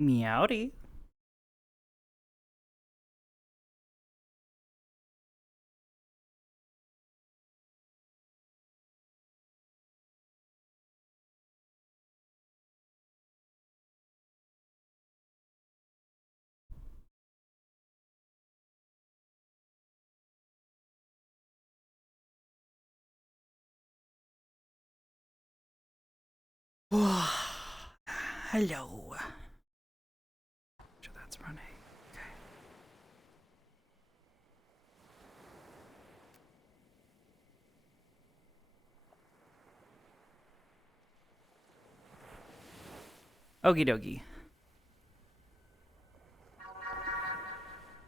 Meowdy. Hello. Sure that's running. Okay. Okie dokie.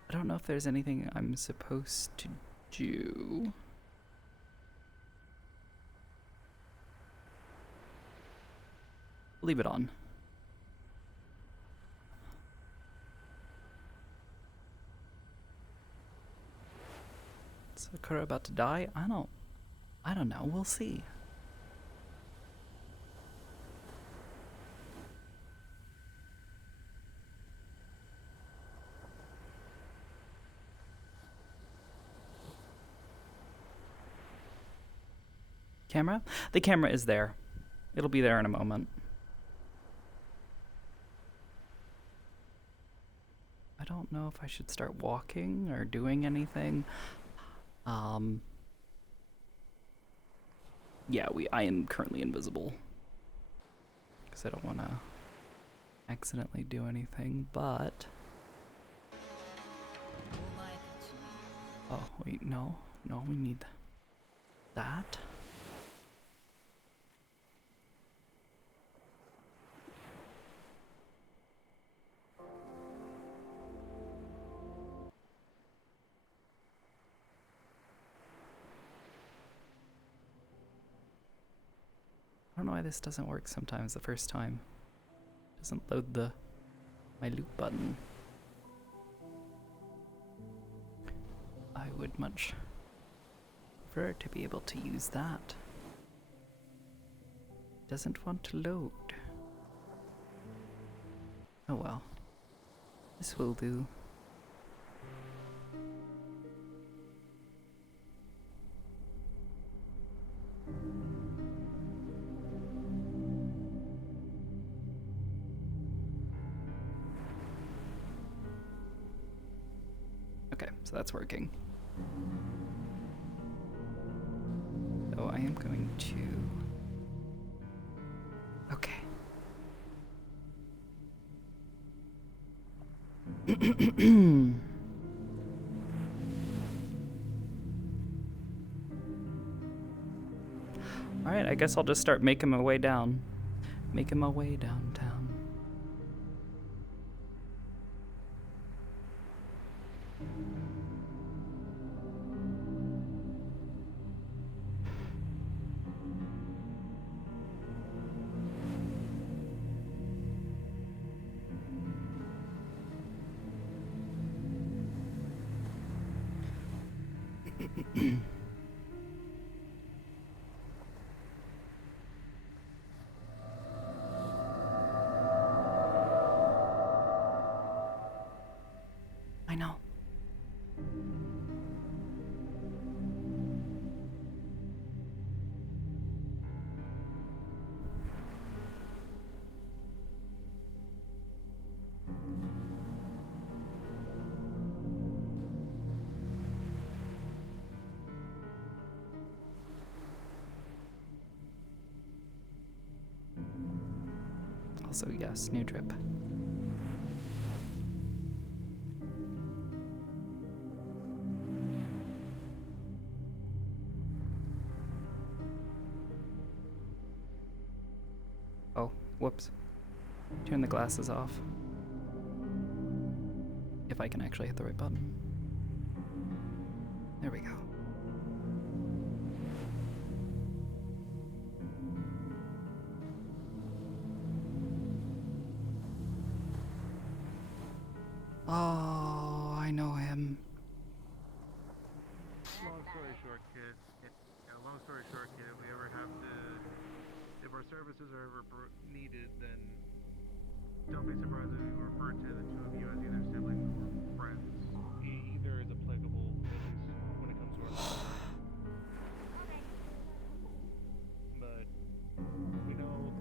I don't know if there's anything I'm supposed to do. Leave it on. Sakura about to die? I don't know. We'll see. Camera? The camera is there. It'll be there in a moment. I don't know if I should start walking or doing anything. Yeah, I am currently invisible. Because I don't want to accidentally do anything, but... Oh, wait, no. No, we need that. I don't know why this doesn't work sometimes the first time. It doesn't load my loop button. I would much prefer to be able to use that. It doesn't want to load. Oh well. This will do. Okay, so that's working. So I am going to... Okay. Alright, I guess I'll just start making my way down. Making my way downtown. I know. Also, yes, new drip. Oh, whoops. Turn the glasses off. If I can actually hit the right button. There we go. Oh, I know him. Long story short, kid. Long story short, kid. If our services are ever needed, then Don't be surprised if you refer to the two of you as either siblings or friends. Either is applicable, at least when it comes to our story. But we know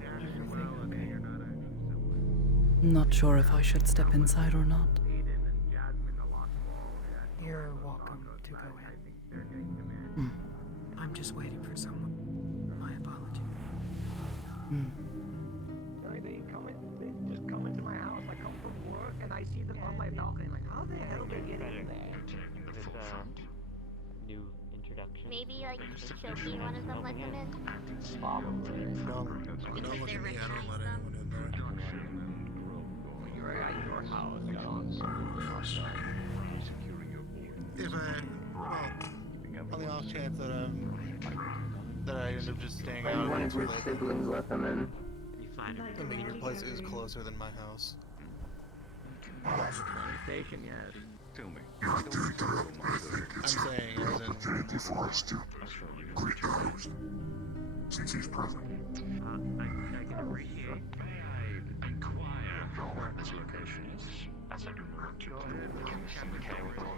Dash well and you're not actually siblings. Not sure if I should step inside or not. Aiden and Jasmine a lot more. You're welcome to go I in. think they're getting demanded. I'm just waiting for someone. My apology. Sorry, they just come into my house. I come from work and I see them on my balcony. Like, how the hell they get in there? With new introduction. Maybe like choking one of them let them in. Don't look at me, I don't let anyone in there. You're at your house. If on the off chance that I end up just staying out One of until your later. siblings let them in. You find I mean, your place is closer than my house. Station, yes. I'm saying, as in, I can appreciate. Go ahead, Captain Charisma.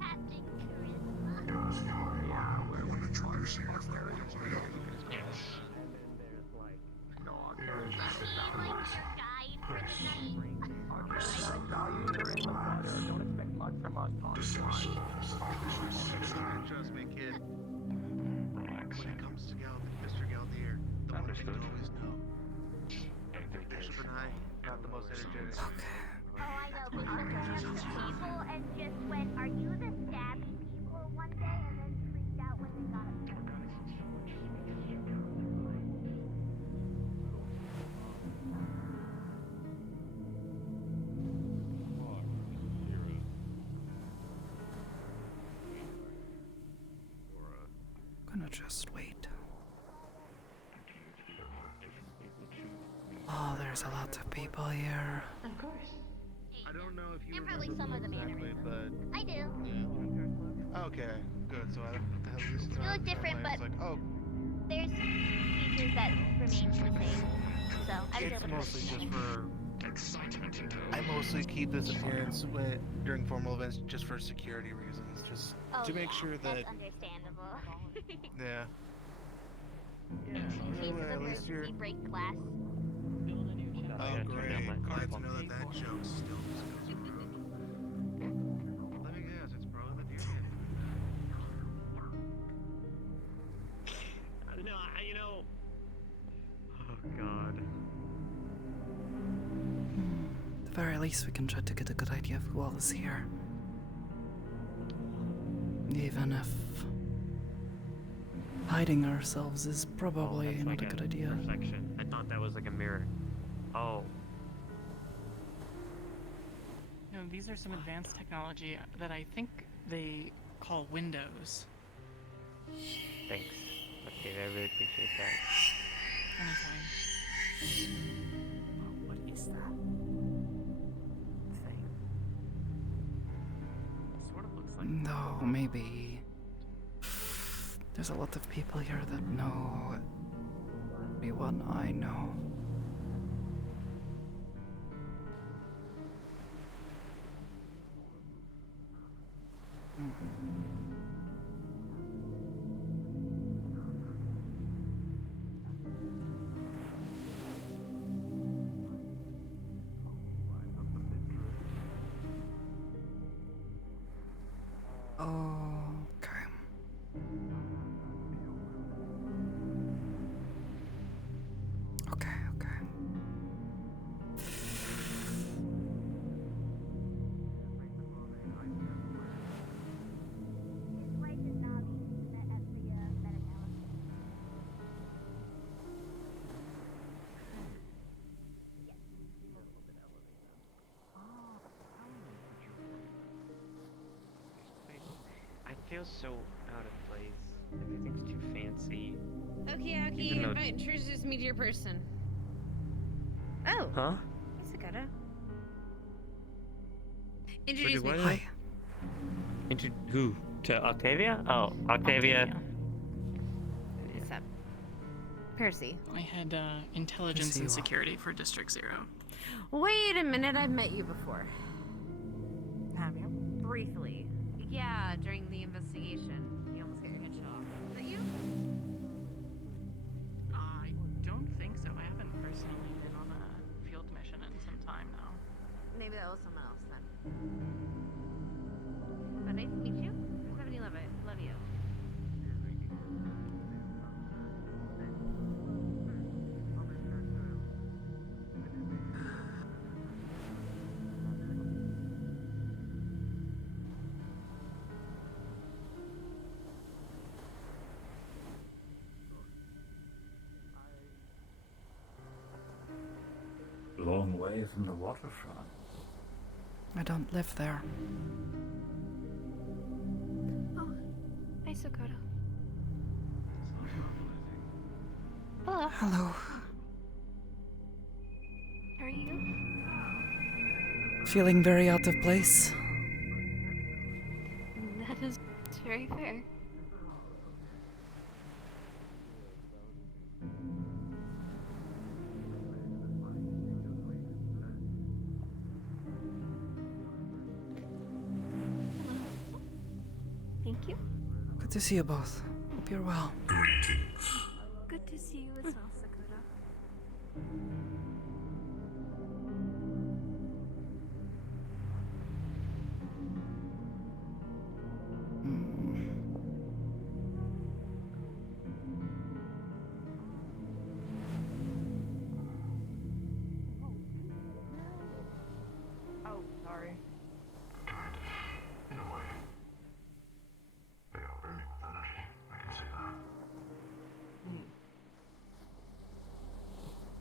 Captain Charisma. Guide for the Don't expect much from us, trust me, kid. When it comes to Mr. Galdier, the one thing you always know. Bishop and I, not the most energetic. Oh, I know. Bishop ran up to people and just went, "Are you the stabby people?" one day, and then freaked out when they got him. Gonna just wait. Oh, there's a lot of people here. Of course. I don't know if you And probably remember some of the exactly, mannerisms. but I do. yeah. Okay, good. So I don't have to listen to You look different, It's but- like, oh, There's features that remain the same. So I was it's able to mostly just for. I mostly keep this appearance during formal events just for security reasons, just Oh, to make yeah, sure that that's understandable. yeah. In case well, of at least you're. emergency, break glass. Oh, gotta turn down my great. Glad to volume. know that joke still goes around. Let me guess, it's probably the deer No, you know. Oh God. At the very least, we can try to get a good idea of who all is here. Even if hiding ourselves is probably that's not like a good idea. Section. I thought that was like a mirror. Oh. No, these are some advanced technology that I think they call Windows. Thanks. Okay, I really appreciate that. Anytime. What is that thing? It sort of looks like. No, maybe. There's a lot of people here that know everyone I know. Okay. Okay. His wife is now at the meta-analysis. I feel so out of place. Everything's too fancy. Okay, Even though- introduce me to your person. Oh, Huh? hey, Sakoto. Wait, Introduce me. what? Hi. Who? To Octavia? Oh, Octavia. What's up? Percy. I had intelligence you and are. security for District 0. Wait a minute, I've met you before. Have you? Briefly. Yeah, during the investigation. You almost got your head shot off. Is that you? I don't think so. I haven't personally been on a field mission in some time now. Maybe that was someone else then. But nice to meet you. 7011. Love you. Long way from the waterfront. I don't live there. Oh, hi, Sakoto. Hello. Hello. How are you? Feeling very out of place? That is very fair. Thank you. Good to see you both. Hope you're well. Greetings. Good to see you as well, Sakoto. Oh, sorry. Kind of, in a way. They are burning with energy, I can see that.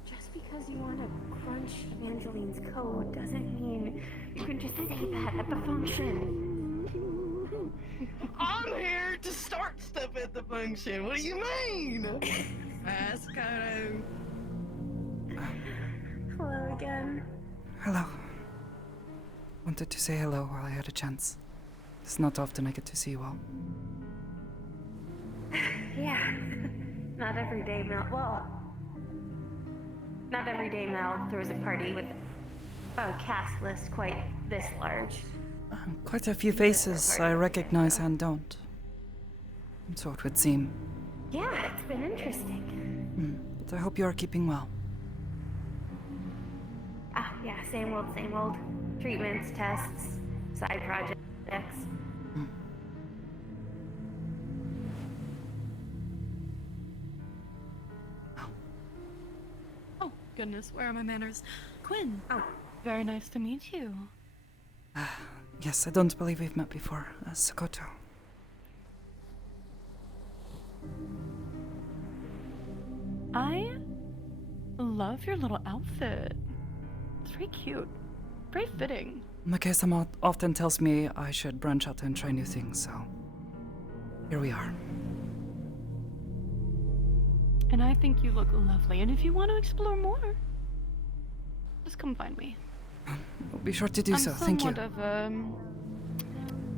Just because you want to crunch Evangeline's code doesn't mean you can just say that at the function. I'm here to start stuff at the function. What do you mean? Sakoto. Hello again. Hello. Wanted to say hello while I had a chance. It's not often I get to see you all. Yeah. Not every day, Mel. Well, not every day Mel throws a party with a cast list quite this large. Quite a few faces I recognize and don't. So it would seem. Yeah, it's been interesting. But I hope you are keeping well. Ah, yeah, same old, same old. Treatments, tests, side projects. Oh, goodness, where are my manners? Quinn! Oh, very nice to meet you. Yes, I don't believe we've met before. Sakoto. I love your little outfit. It's very cute. Very fitting. Makesa often tells me I should branch out and try new things, so here we are. And I think you look lovely. And if you want to explore more, just come find me. I'll be sure to do so, thank you. I'm somewhat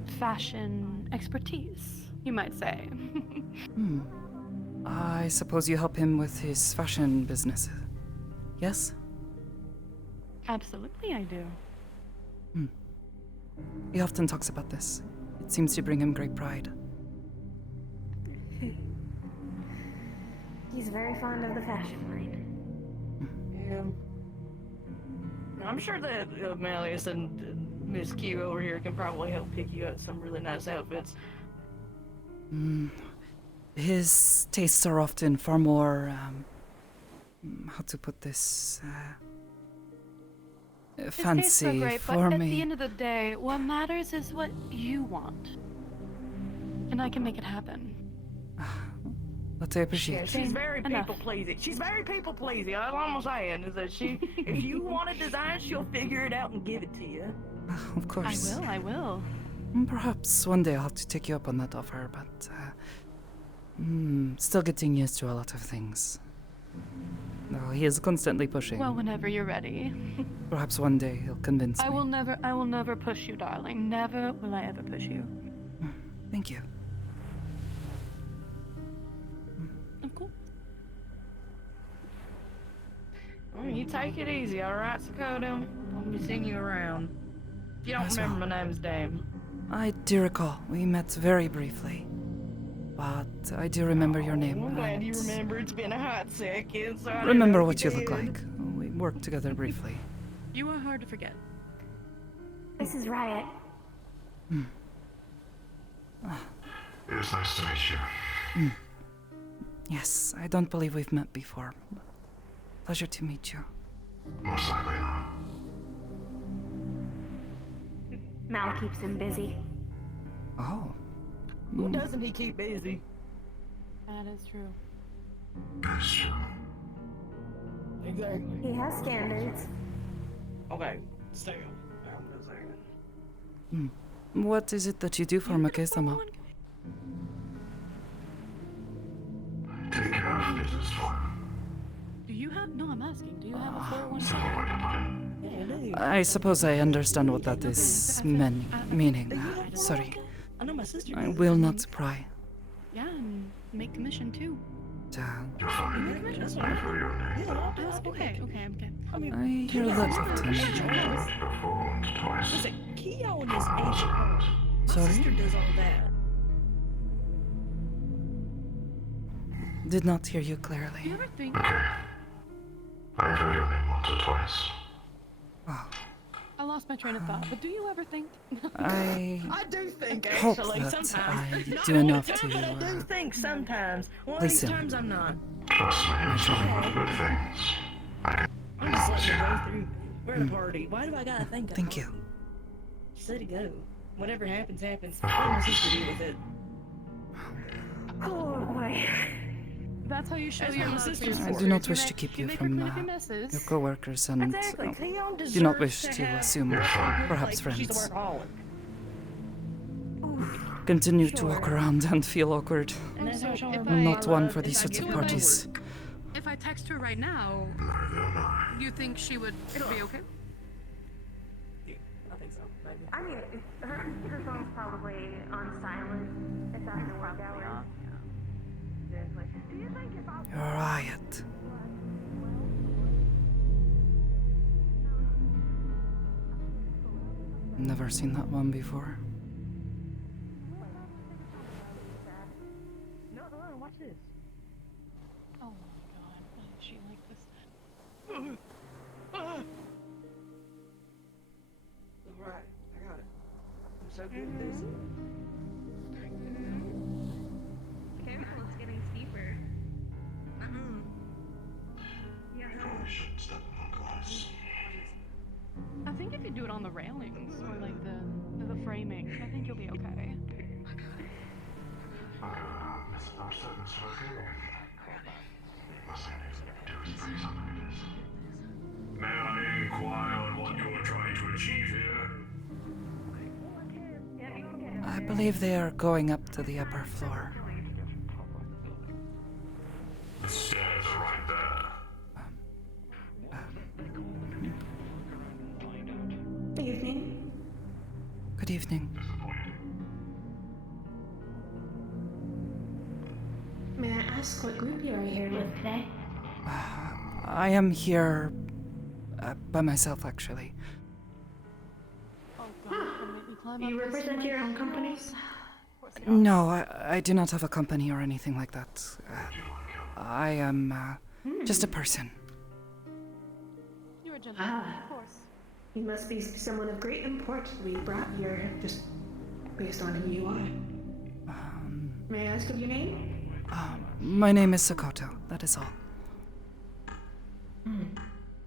of fashion expertise, you might say. I suppose you help him with his fashion business. Yes? Absolutely, I do. He often talks about this. It seems to bring him great pride. He's very fond of the fashion line. Yeah. I'm sure that Malleus and Miss Q over here can probably help pick you out some really nice outfits. His tastes are often far more, how to put this, His fancy tastes are great, for but me. at the end of the day, what matters is what you want. And I can make it happen. But I appreciate it. She's very Enough. people pleasing. She's very people pleasing. All I'm saying is that if you want a design, she'll figure it out and give it to you. Of course. I will. Perhaps one day I'll have to take you up on that offer, but still getting used to a lot of things. No, he is constantly pushing. Well, whenever you're ready. Perhaps one day he'll convince me. I will never push you, darling. Never will I ever push you. Thank you. Of course. You take it easy, alright, Sakoto? I'll be seeing you around. If you don't Yes, remember, ma'am. my name's Dame. I do recall. We met very briefly. But I do remember your name. I'm glad you and remember. It's been a hot second, so I didn't remember know what if you you look did. like. We worked together briefly. You are hard to forget. This is Riot. It is nice to meet you. Yes, I don't believe we've met before. Pleasure to meet you. Most likely not. Mal keeps him busy. Oh. Who doesn't he keep busy? That is true. It is true. Exactly. He has standards. Okay, stay on. What is it that you do for Make-sama? Take care of business for him. Do you have? No, I'm asking. Do you have a Simple 401k? way to put it. Yeah, I suppose I understand what that is meaning. Sorry, I know my sister. I did. will not pry. Yeah, and make commission too. You're fine. That's I not know your name. Yeah, I'll do That's it. okay. Okay, I'm good. I mean, I hear that often. Before once, twice. listen, Keon is I'm also ancient. around. My Sorry? sister does all that. Did not hear you Do you clearly. ever think? Okay. I've heard your name once or twice. Oh, I lost my train of thought. But do you ever think? I I do think hope actually that sometimes. I Not do all the enough time, to. but I do think sometimes. One of these listen. times I'm not. Trust me, it's nothing but good things. I can I'm just letting it go through. We're at a party. Why do I gotta think of Thank it? you. Just let it go. Whatever happens, happens. Let my sister deal with it. Oh boy. That's how you show That's your what my love for sister's your I for. do not sisters. wish to keep you make from her clean up your messes. your co-workers and Exactly. Cleon deserves do not wish to have assume You're fine. perhaps like, she's a friends. workaholic. Continue to walk Sure. around and feel awkward. And that's how Also, I if remember I'm I- not my one love for if these I sorts get of my parties. If I text her right now, neither am I. you think she would be okay? word. I think so. Maybe. I mean, her phone's probably on silent. It's after work hours. Do you think if I Riot. Never seen that one before. No, watch this. Oh my god, why is she like this? Alright, I got it. I'm so good at this. Careful, it's getting steeper. You probably shouldn't step on glass. I think if you do it on the railings or like the framing, I think you'll be okay. Metaverse is okay. Last thing I need to do is freeze something like this. May I inquire on what you are trying to achieve here? I believe they are going up to the upper floor. The stairs are right there. Evening. Good evening. Disappointed. May I ask what group you are here with today? I am here by myself, actually. Oh god, gonna make me climb You up this represent way. your own companies? No, I do not have a company or anything like that. I am just a person. You're a gentleman, Ah. of course. You must be someone of great import to be brought here just based on who you are. May I ask of your name? My name is Sakoto, that is all.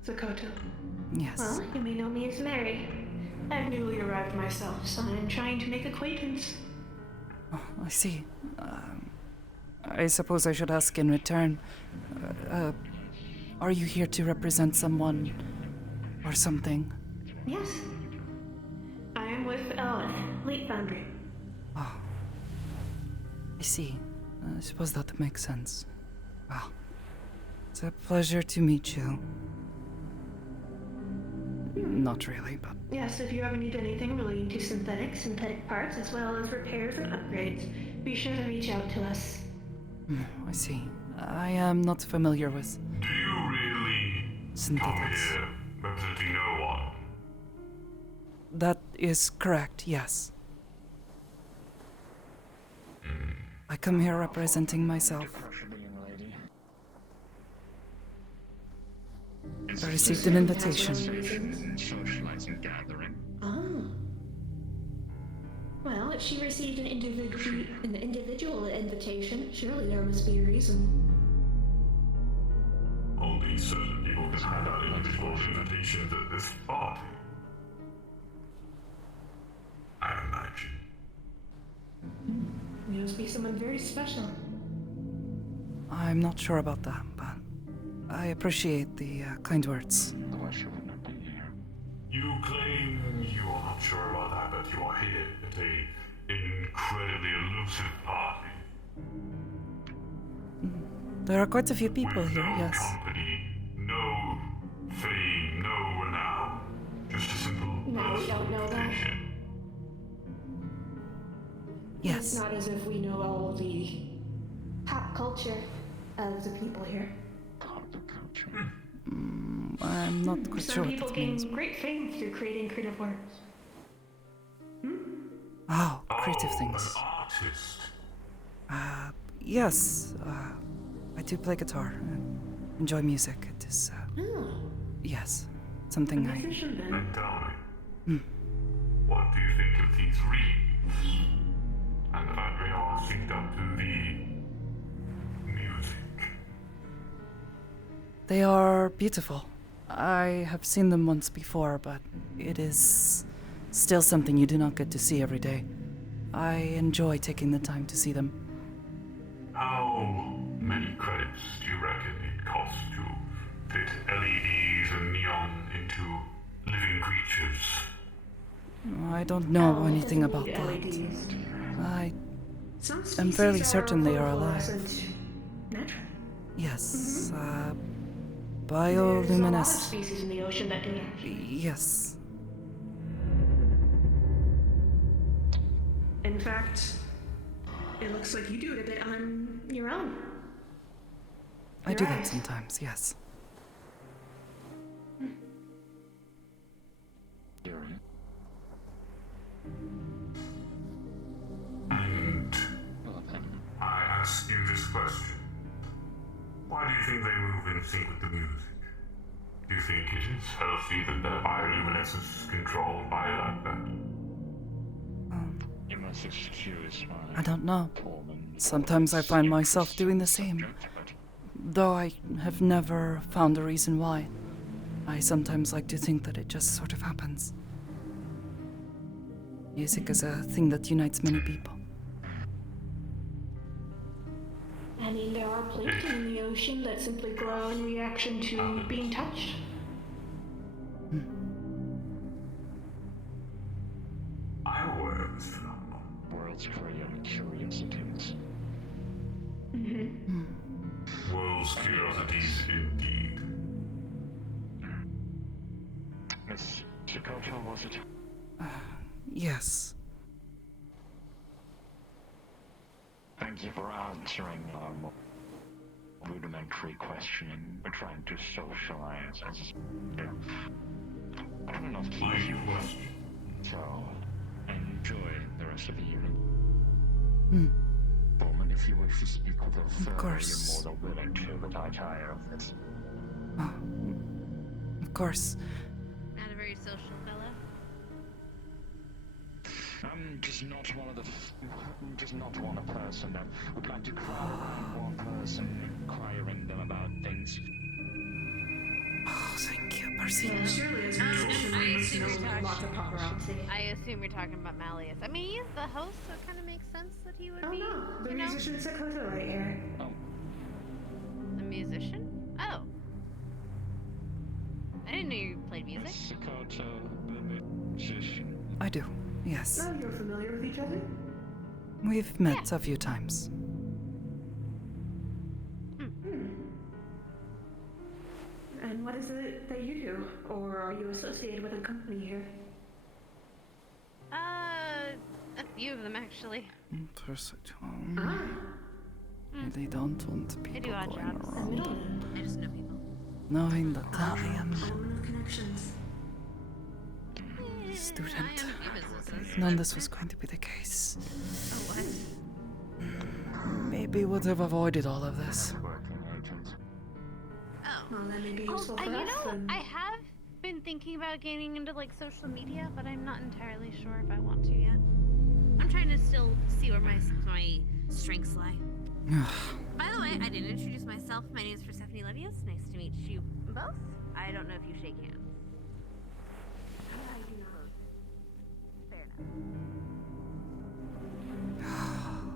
Sakoto. Yes. Well, you may know me as Mary. I've newly arrived myself, so I'm trying to make acquaintance. Oh, I see. I suppose I should ask in return. Are you here to represent someone or something? Yes. I am with Elith, Fleet Foundry. Oh. I see. I suppose that makes sense. Well, it's a pleasure to meet you. Not really, but Yes, if you ever need anything relating to synthetic parts, as well as repairs and upgrades, be sure to reach out to us. I see. I am not familiar with. Do you really synthetics. Here, representing no one. That is correct, yes. I come here representing myself. I received an invitation. Socializing gathering. Oh. Well, if she received an individual invitation, surely there must be a reason. Only certain people can hand out individual invitations at this party. I imagine. You must be someone very special. I'm not sure about that, but I appreciate the kind words. You claim you are not sure about that, but you are here at an incredibly elusive party. There are quite a few people With here, no yes. company, no fame, no renown. Just a simple No, we don't know that. invitation. Yes. It's not as if we know all of the pop culture of the people here. I'm not quite sure Some what people that gain means. great fame through creating creative works. Oh, creative An things. artist. Yes. I do play guitar and enjoy music. It is, Oh, yes, something a I. musician then. Then tell me, what do you think of these reeds? And the fact they are synced up to the music? They are beautiful. I have seen them once before, but it is still something you do not get to see every day. I enjoy taking the time to see them. How many credits do you reckon it costs to fit LEDs and neon into living creatures? I don't know Oh, it anything doesn't about need that. LEDs. I Some am fairly species certain they are alive. photofluorescent naturally. Yes, There's a lot of bioluminescent. species in the ocean that do that. Yes, In fact, it looks like you do it a bit on your own. I Your do that eyes. sometimes, yes. And I ask you this question. Why do you think they move in sync with the music? Do you think it is healthy that their bioluminescence is controlled by that? You must excuse I don't know. Sometimes I find myself doing the same, though I have never found a reason why. I sometimes like to think that it just sort of happens. Music is a thing that unites many people. I mean, there are plankton in the ocean that simply glow in reaction to being touched. I'm aware of this phenomenon. Worlds create curiosities. World's curiosities indeed. Miss Sakoto, was it? Yes. Thank you for answering our rudimentary questioning. We're trying to socialize as I don't know if you so enjoy the rest of the evening. Bowman, if you wish to speak with her further, course. you're more than willing to, but I tire of this. Of course. Not a very social fellow. I'm just not one of the just not one a person that would like to crowd around one person inquiring them about things. Oh, thank you, Percy. Well, surely as a musician, I you must assume know you're talking- lots of paparazzi. I assume you're talking about Malleus. I mean, he is the host, so it kind of makes sense that he would Oh be, no, the you know, musician Sakoto right here. a musician. Oh, I didn't know you played music. Sakoto, the musician. I do, yes. Oh, you're familiar with each other? We've met a few times. And what is it that you do? Or are you associated with a company here? A few of them actually. Percy, Ah, they don't want I people do odd going jobs. a around. middleman. I just know people. knowing that I am Woman of connections. a student. I own a few businesses. I've known this was going to be the case. Oh, what? Maybe would have avoided all of this. Working agent. Oh. Well, that may be useful for you us know, then. I have been thinking about getting into like social media, but I'm not entirely sure if I want to yet. I'm trying to still see where my strengths lie. By the way, I didn't introduce myself. My name is Persephone Levius. Nice to meet you both. I don't know if you shake hands. I do not. Fair enough.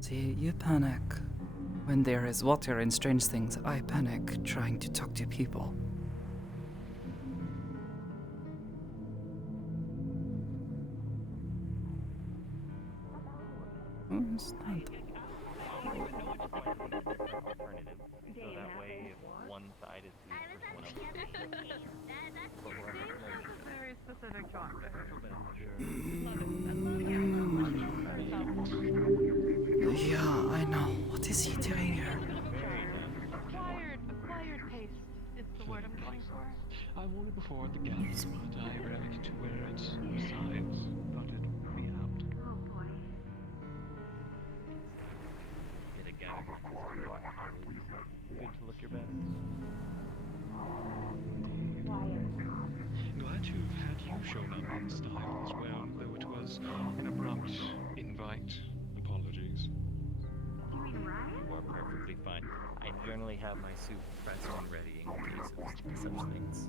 See, you panic when there is water and strange things. I panic trying to talk to people. Who's that? So that way, if one side is weak, Very specific talk to her. Yeah, I know. What is he doing here? Acquired taste is the word I'm going for. I worn it before at the games, but I rarely get to wear it. Besides, thought it would be out. Oh boy. get a gag. Good to look your best. Glad to have had you shown up in style as well, though it was an abrupt invite. Apologies. You are perfectly fine. I generally have my suit pressed and ready in case of such things.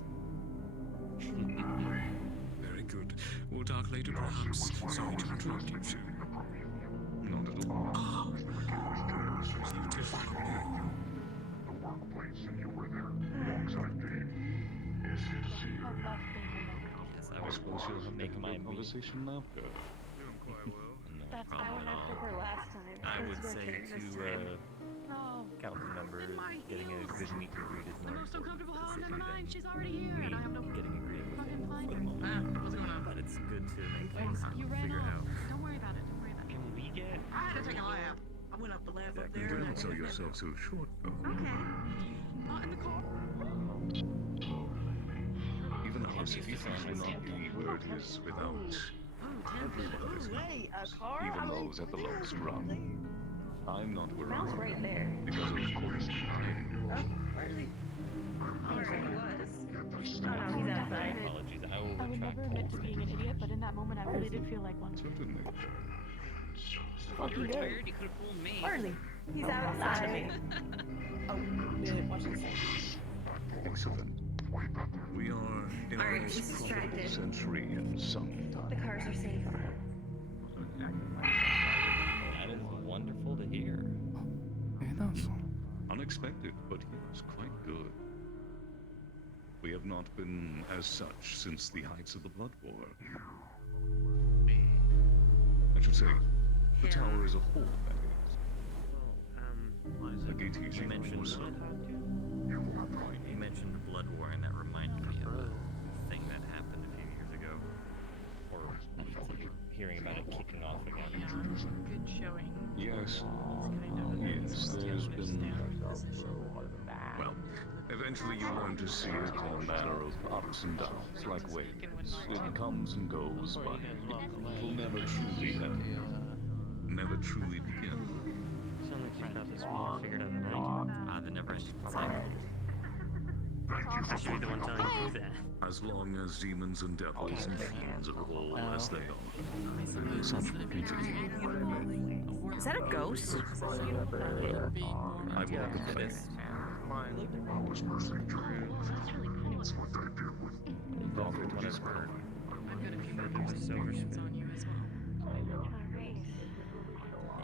Very good. We'll talk later, perhaps. Sorry to interrupt you, too. Not at all. Oh. You too follow me. The workplace and you were there alongside Dave. Is here to see you. Yes, I was supposed to make my conversation now. Doing quite well. No That's I problem went at after all. her last time. I It's would your say turn this to time. No. council members, getting a good meet and greet is more most important uncomfortable to the hall in city the mine. than She's already here, me and I have no. getting agreed with Fucking it find for her. the moment. What's going on? But it's good to make You things ran figure off. out. Don't worry about it. Don't worry about it. Can we get? I had to take a lap. I went up the lab up there. Don't sell yourself so short, though. Okay. Not in the car. Even our city will not be where it is without Wait, a car? even those at the lowest rung. I'm not worried. Mouse right there. Because of course. Where's he? Oh, there he was. Oh no, he's outside. Apologies, I will I would retract never admit to both. being an idiot, but in that moment I really did feel like one. Certainly. Fuck You're you, dude. retired, you could have fooled me. Marley. He's outside. Excellent. We are in our Alright, most he's profitable distracted. century in some The time. cars are safe. That is wonderful to hear. Enough. Unexpected, but yes, quite good. We have not been as such since the heights of the Blood War. I should say, the tower as a whole, that is. The gatekeeping You mentioned was you mentioned the Blood War, and that reminded me of a thing that happened a few years ago, or hearing about it kicking off again. Good showing. Yes. Kind of Yes, there's been. position. Well, eventually you learn to see it all manner of ups and downs, like waves. It comes and goes, but it will never truly end. Never truly begin. Sound like you got this all figured out tonight. The never-ending cycle. I should be the one telling you that. As long as demons and devils and fiends are all as they are. I suppose Such instead of being continues. Is that a ghost? I walk with faith. Prophet, whatever. I've got a few more experience on you as well.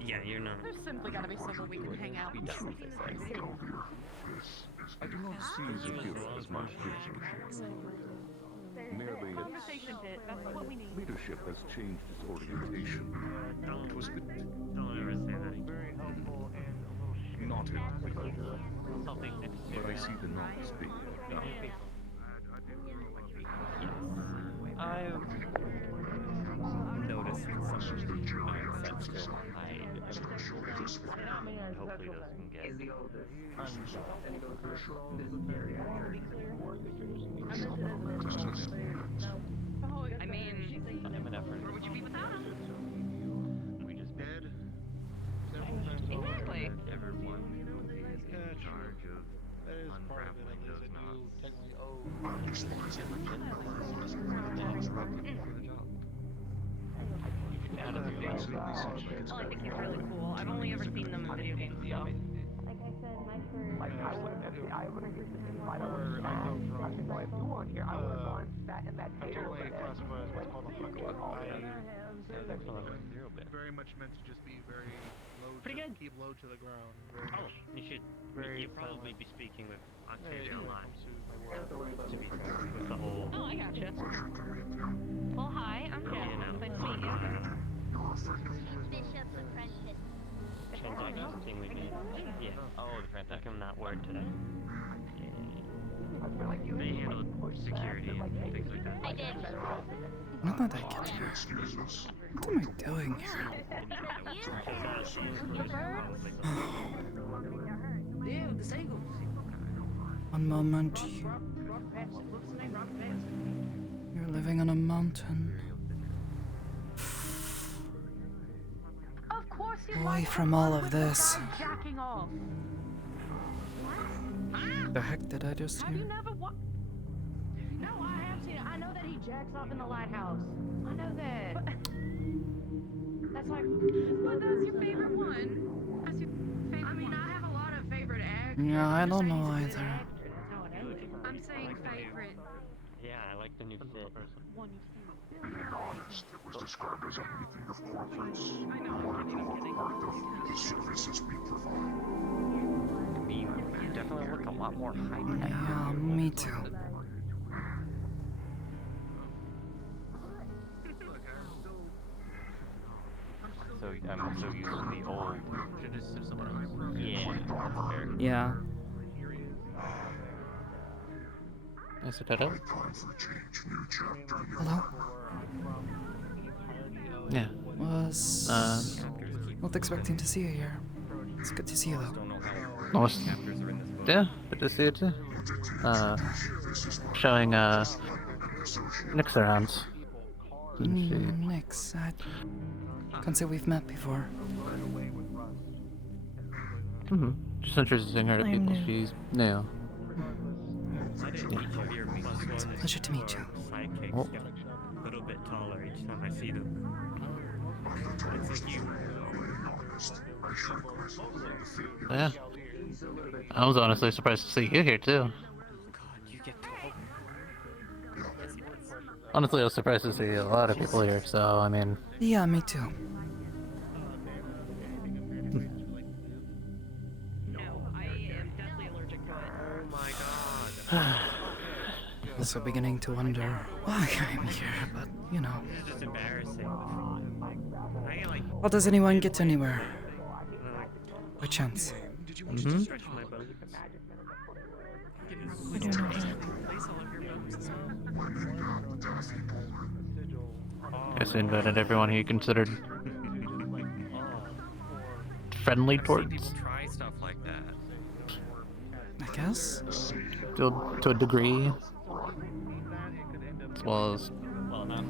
Yeah, you're not. There's simply gotta be somewhere we can hang out. Be done with this. I do not see you as my merely Conversation pit, that's what we need. leadership has changed its orientation. It was Don't ever say that. Very helpful and a little shit. not it, Something next to but I see the knowledge being done. I've noticed some mindsets still hide Hopefully those can get. He's the oldest. And he goes to this area here. I mean, I'm an effort. where would you be without him? We just Dead. Exactly. everyone is in charge of unraveling those knots. Well, I think he's really cool. I've only ever seen them in video games, so. Like I said, my first. Like I wouldn't have used it if I don't I think if you want here, I would have gone back in that tater over there. Very much meant to just be very low. Pretty good. Keep low to the ground. Oh, you should. You'd probably be speaking with Octavia Live. To be with the whole. Oh, I gotcha. Well, hi, I'm Jen. You know. Nice to meet you. Bishop's apprentice. Transaction thing we made. Yeah. Oh, the transaction. I'm not word today. They handled security and things like that. I did. When did I get here? What am I doing here? Dude, the single. One moment. You're living on a mountain. Of course you Away from all of this. jacking off. The heck did I just Have you hear? never No, I have seen it. I know that he jacks off in the lighthouse. I know that. That's like. Well, that's your favorite one. That's your favorite. I mean, I have a lot of favorite actors. Yeah, I don't know either. I'm saying favorite. Yeah, I like the new fit. One It was described as a meeting of corporates. Part of the services we provide. You definitely look a lot more high-tech. Yeah, me too. So I'm so used to the old. Yeah, that's fair. Yeah. Is it better? Hello? Yeah. Was not expecting to see you here. It's good to see you though. Almost. Yeah, good to see you too. Showing Nick's around. Nix, I can't say we've met before. Just introducing her to I'm people. new. She's new. It's a pleasure to meet you. Sidekicks Oh. get a little bit taller each time I see them. It's like you. Yeah. I was honestly surprised to see you here too. God, you get tall. Honestly, I was surprised to see a lot of people here. So I mean. Yeah, me too. No, I am deathly allergic to it. Oh my god. Also beginning to wonder why I'm here, but you know. This is just embarrassing. I get like. How does anyone get anywhere? By chance. Did you want to stretch my bones? I don't know. Place all of your bones as well. Guess we invited everyone he considered friendly towards. People try stuff like that. I guess. To a degree. As well as Well, not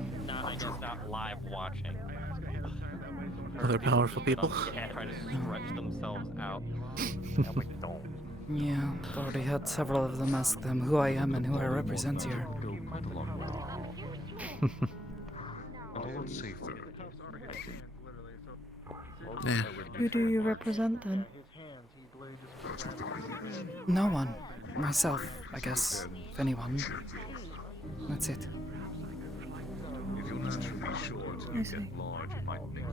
I guess not live watching. other powerful people. Yeah, trying to stretch themselves out. I'm like, don't. Yeah, I've already had several of them ask them who I am and who I represent here. Quite a long way. And a lot safer. Yeah. Who do you represent then? No one. Myself, I guess. If anyone. That's it. If you're naturally short and you get large, it might make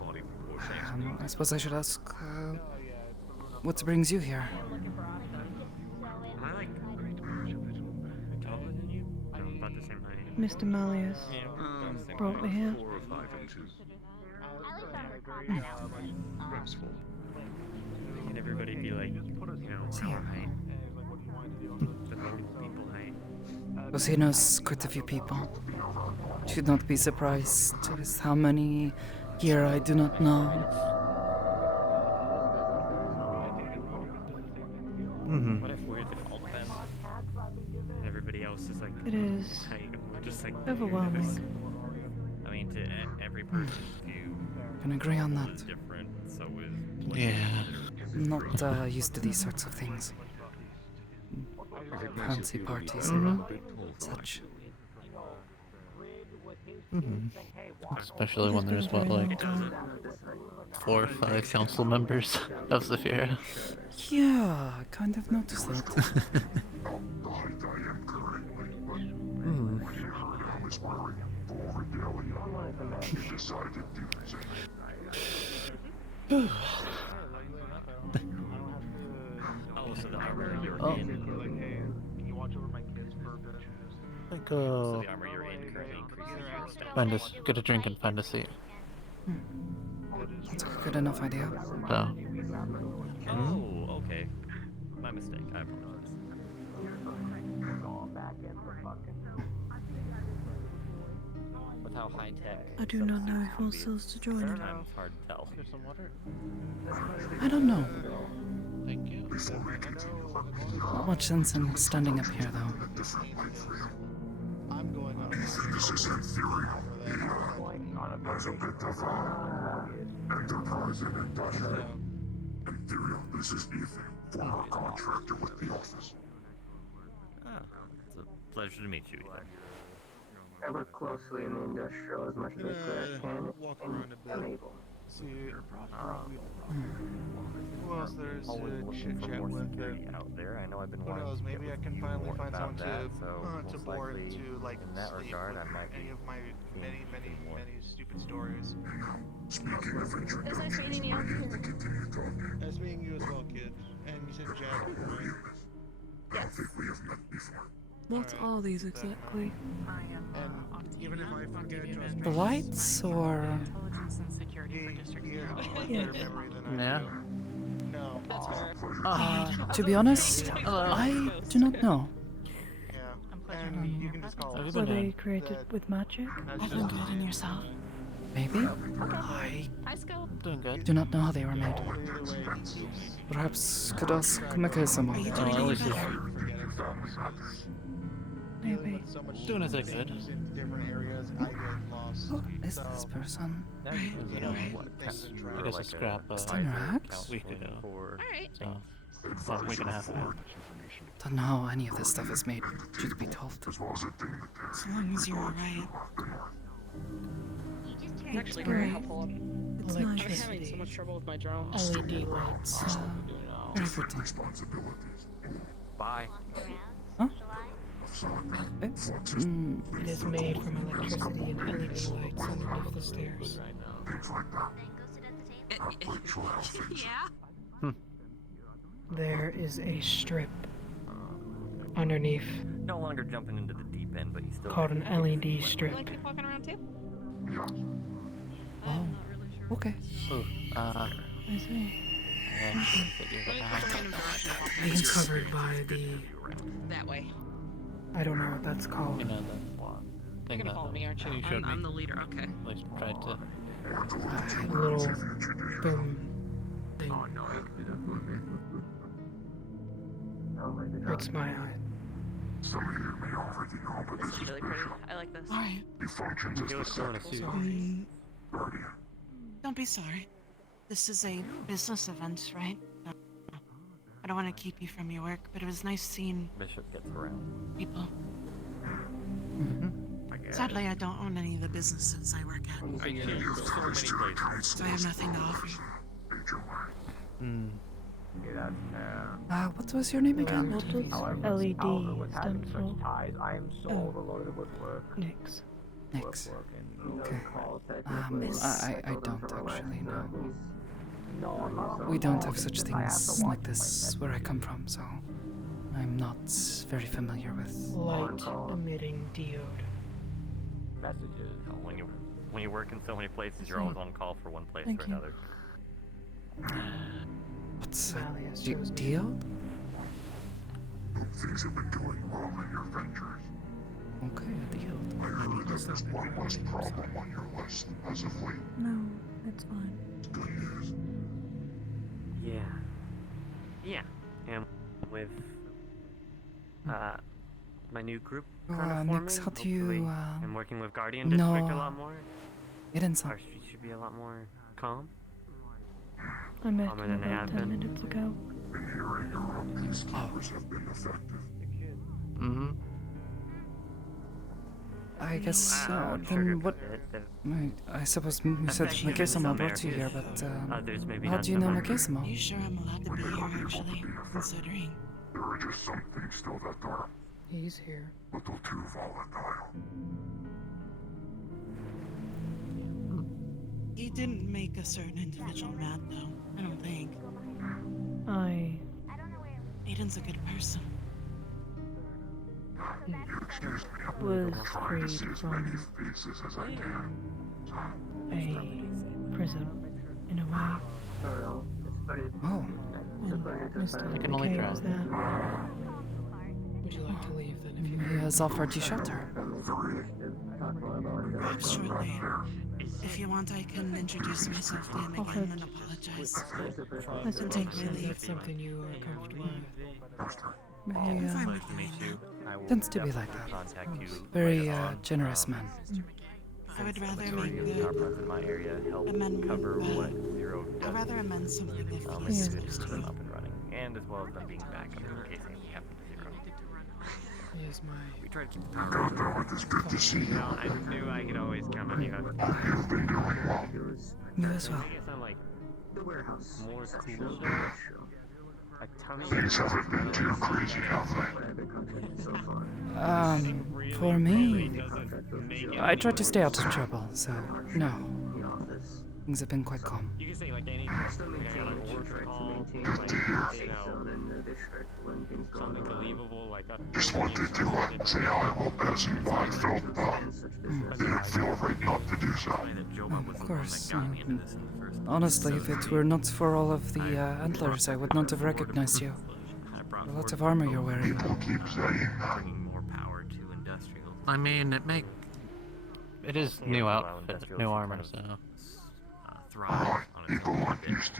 body proportions. I suppose I should ask, what brings you here? Am I like taller than you? I'm about the same height. Mr. Malleus brought me here. 4 or 5 inches. Perhaps 4. Can everybody be like, you know, our height? The normal people height. Because he knows quite a few people. Should not be surprised with how many here I do not know. It is We're just like overwhelming. I mean, to every person's view Can agree on is that. different. So is what Yeah. I'm not used to these sorts of things. Fancy parties and such. Especially when there's what, like 4 or 5 council members of Zephyra. Yeah, I kind of noticed that. The height I am currently, but when he heard I was wearing full regalia, he decided to Oh, so the armor you're Oh. in. Like, hey, can you watch over my kids for a bit? Like, So the armor you're in currently increases your stat. find us, get a drink and find a seat. That's a good enough idea. So, Oh, okay. My mistake. I apologize. With how high tech. I do not know if we'll supposed to join. Sometimes hard to tell. I don't know. thank you. Not much sense in standing up here, though. I'm going on This is ethereal. As a bit of enterprise and industrial. Ethereal, this is Ethan, former contractor with the office. Ah, it's a pleasure to meet you, Ethan. I work closely in the industrial as much as I could as can. Walk around a bit. Unable. See, who else there's to chit chat with? Out there, I know I've been Who wanting knows? to get Maybe I with can you finally more find about someone that, so to most bore likely, into like in that sleep regard, with I might any be of my many more. stories. Speaking of introductions, It was nice meeting you. continue talking. Nice meeting you as well, kid. And you said Jack, right? I don't think we have met before. What are these exactly? And even if I forget to The lights, or Intelligence and security for district. you have a better memory than I Yeah. do. No. That's fair. to be honest, I do not know. Yeah. I'm pleasure And meeting you you. can just call Have us. you Were been they doing? created with magic? That's just in yourself. Maybe? I Hi, Scope. Doing good. do not know how they were made. either way, Perhaps could ask Mika-sama. Are you Oh, doing at any least he's better? forgetting things. Maybe. So much doing as I could. in different areas, I get lost. Who is this person? You know, I guess a scrap Steinrax? a week ago. Alright. So, well, a week and a half ago. Don't know how any of this stuff is made, truth be told. As well as a thing that As long as you're alright. It's Actually very very helpful. It's I'm nice. having so much trouble with my drones. LED lights. Very pretty. responsibilities. Bye. Huh? Of It is made from electricity and LED lights underneath the stairs. things like that. Yeah. There is a strip underneath No longer jumping into the deep end, but you still called an LED strip. You like keep walking around too? Oh, okay. Ooh, I see. yeah, Let me pick a random direction and walk around. Being covered by the That way. I don't know what that's called. you know, the You're thing gonna that follow me, aren't you? you showed I'm me. the leader, okay. At least tried to. A little boom thing. Hurts my eye. Some of you may already know, but This this is is really pretty. I like this. Alright. he functions as You the look so in a second suit. guardian. Don't be sorry. This is a business event, right? I don't want to keep you from your work, but it was nice seeing Bishop gets around. people. I guess. Sadly, I don't own any of the businesses I work at, I choose so many places. so I have nothing to offer. Hmm. What was your name again? What does LED stand for? Ties, I am so Oh. overloaded with work. Nix. Nix. Working, Okay. calls, text I messages, don't for actually know. he's- No, I'm not We don't so have such because I have to things watch like my this where I come from, so I'm not very familiar with. Light emitting diode. messages. When you work in so many places, you're always on call for one place Thank or you. another. What's Valley has chosen me. deal? Things have been going well in your ventures. Okay, a deal. I heard that there's one less problem on your list as of late. No, it's fine. It's good news. Yeah. And with my new group Oh, kind of forming. Nix, how do Hopefully, you, I'm working with Guardian District a no. lot more. 이른서. Our streets should be a lot more calm. I met Calmer him than they about have 10 been. minutes ago. Mm-hmm. I guess, Wow, then what... sugarcoat it. I suppose you said Effective in Makesama some brought you here, areas. but Others maybe how not do you so know much. Makesama? Are you sure I'm allowed to be here, actually, considering? There are just some things still that are He's here. a little too volatile. He didn't make a certain individual mad, though. I don't think. Aiden's a good person. Was freed from Faces as I can. a prison, in a way. Oh. And Mr. I can only McKay try. was there. Would you like to leave then if you He has offered you shelter. Perhaps shortly. If you want, I can introduce myself to him again and apologize. I suppose Take my leave. that's something you are comfortable with. He fine Nice with to meet you. I will tends to be like definitely that. contact you Very later on. generous man. I would rather Majority make of the power plants in my area help amendment, cover what but Zero I'd does. rather amend something if I'll he's make sure supposed to to them be. up and running, and as well as them being backup in case anything happens to Zero. He is my... We try to keep the power going. It's good to see you. Well, I knew I could always count on you. You've been doing well. You as well. I guess I'm like The warehouse. more cool though. A ton of Things haven't been too crazy, have they? For me, I try to stay out of trouble, so no. Things have been quite calm. You can say like anything. Like I got a work call, like, you know, something believable, like Just wanted to say how I won't pass you by felt didn't feel right not to do so. Of course. Honestly, if it were not for all of the antlers, I would not have recognized you. A lot of armor you're wearing. bringing more power to industrial. I mean, it is new outfit, new armor, so. Thrive on its own bit,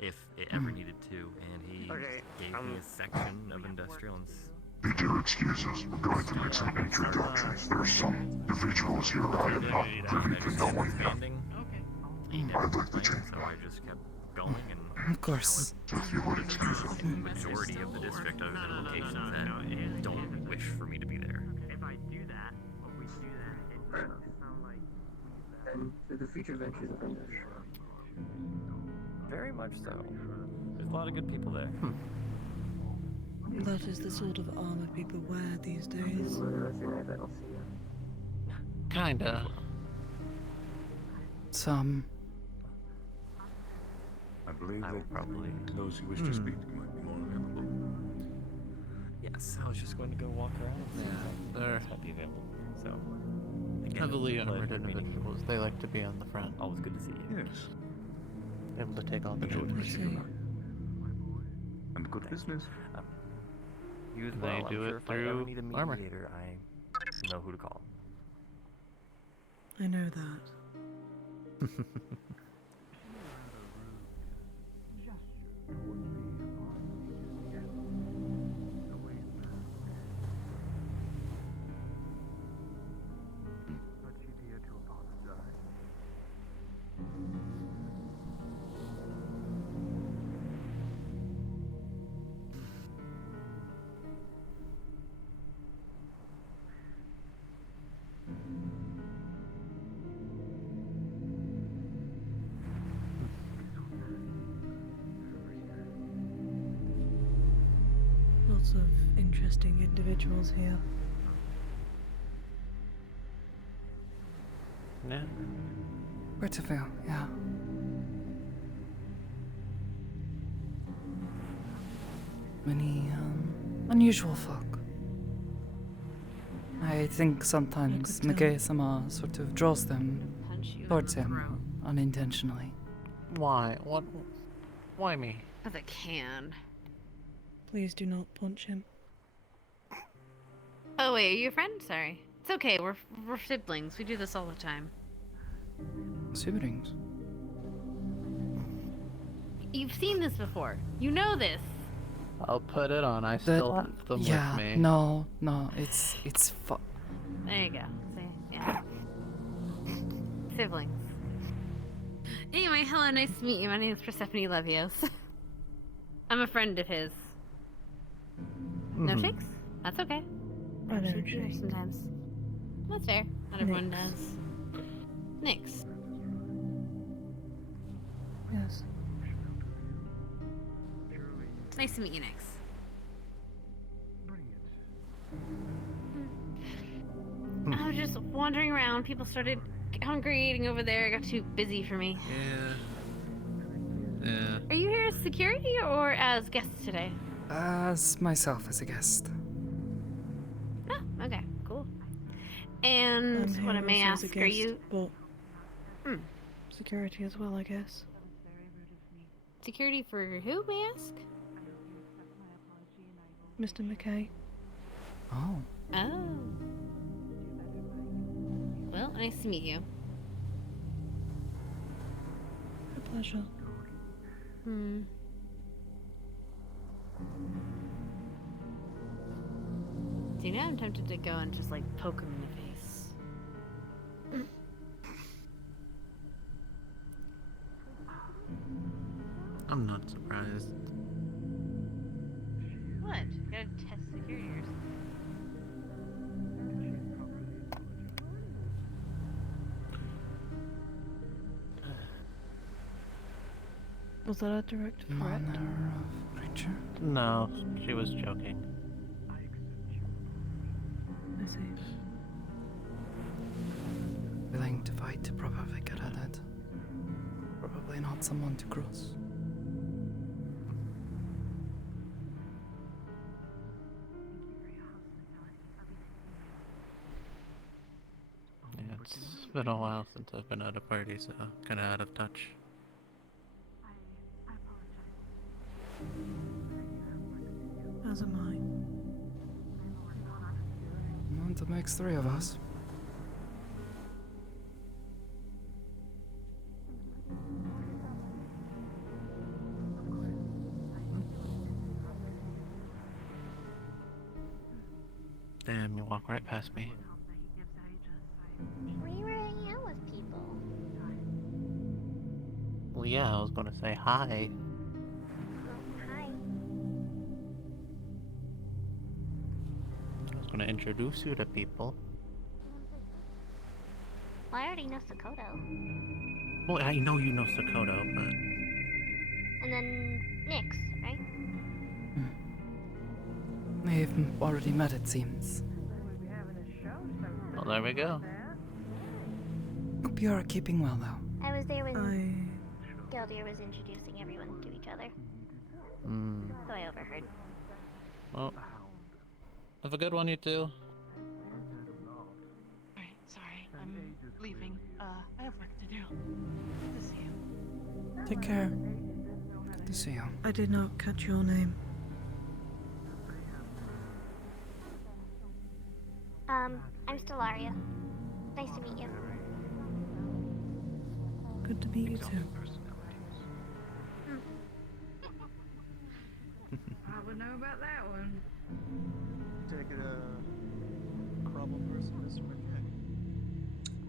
if it ever needed to, and he gave me a section of industrial and Need your excuses. We're going to make some introductions. There's some individuals here I have not even knowing yet. I'd like to take so I just kept going and Of course. if you would excuse us. the majority of the district other than locations that don't wish for me to be there. If I do that, or we do that, it doesn't sound like And to the future ventures of industry. Very much so. There's a lot of good people there. That is the sort of armor people wear these days. Kinda. Some. I believe I will probably. those who wish to speak might be more available. Yes, I was just going to go walk around. Yeah, they're Might be available. So, again, heavily it's a pleasure armored meeting you. individuals. They like to be on the front, Always good to see you. Yes. able to take all the Enjoyed damage. meeting you. And good business. You as They well. do I'm it sure if I ever through need a armor. mediator, I know who to call. I know that. Lots of interesting individuals here. Yeah. Quite a few, yeah. Many, unusual folk. I think sometimes Mikae-sama sort of draws them towards him unintentionally. Why? What? Why me? With a can. Please do not punch him. Oh wait, are you a friend? Sorry. It's okay. We're siblings. We do this all the time. Siblings? You've seen this before. You know this. I'll put it on. I still have them yeah, with me. no, it's There you go. See? Yeah. Siblings. Anyway, hello, nice to meet you. My name is Persephone Levios. I'm a friend of his. No shakes? That's okay. I know Shakes here shakes. sometimes. That's fair. Not everyone does. Nix. Yes. It's nice to meet you, Nix. I was just wandering around. People started congregating over there. It got too busy for me. Yeah. Are you here as security or as guests today? as myself as a guest. Oh, okay, cool. And I'm what I here may also as ask, a are guest, you but security as well, I guess. security for who, may I ask? Mr. McKay. Oh. Oh. Well, nice to meet you. A pleasure. Do you know, I'm tempted to go and just like poke him in the face. I'm not surprised. What? You gotta test security or something. Was that a direct threat? Manner of creature. No, she was joking. I see. Willing to fight to probably get at it. Probably not someone to cross. Yeah, it's been a while since I've been at a party, so kinda out of touch. As am I. Well, that makes three of us. Damn, you walk right past me. We were hanging out with people. Well, yeah, I was gonna say hi. Hi. I was gonna introduce you to people. Well, I already know Sakoto. Well, I know you know Sakoto, but... And then Nyx, right? We've already met, it seems. Well, there we go. Hope you are keeping well, though. I was there when Galdir was introducing everyone to each other. So I overheard. Well, have a good one, you two. Alright, sorry. I'm leaving. I have work to do. Good to see you. Take care. Good to see you. I did not catch your name. I'm Stellaria. Nice to meet you. Good to meet you too. I would know about that one. Take it a problem person, Mr. McKay.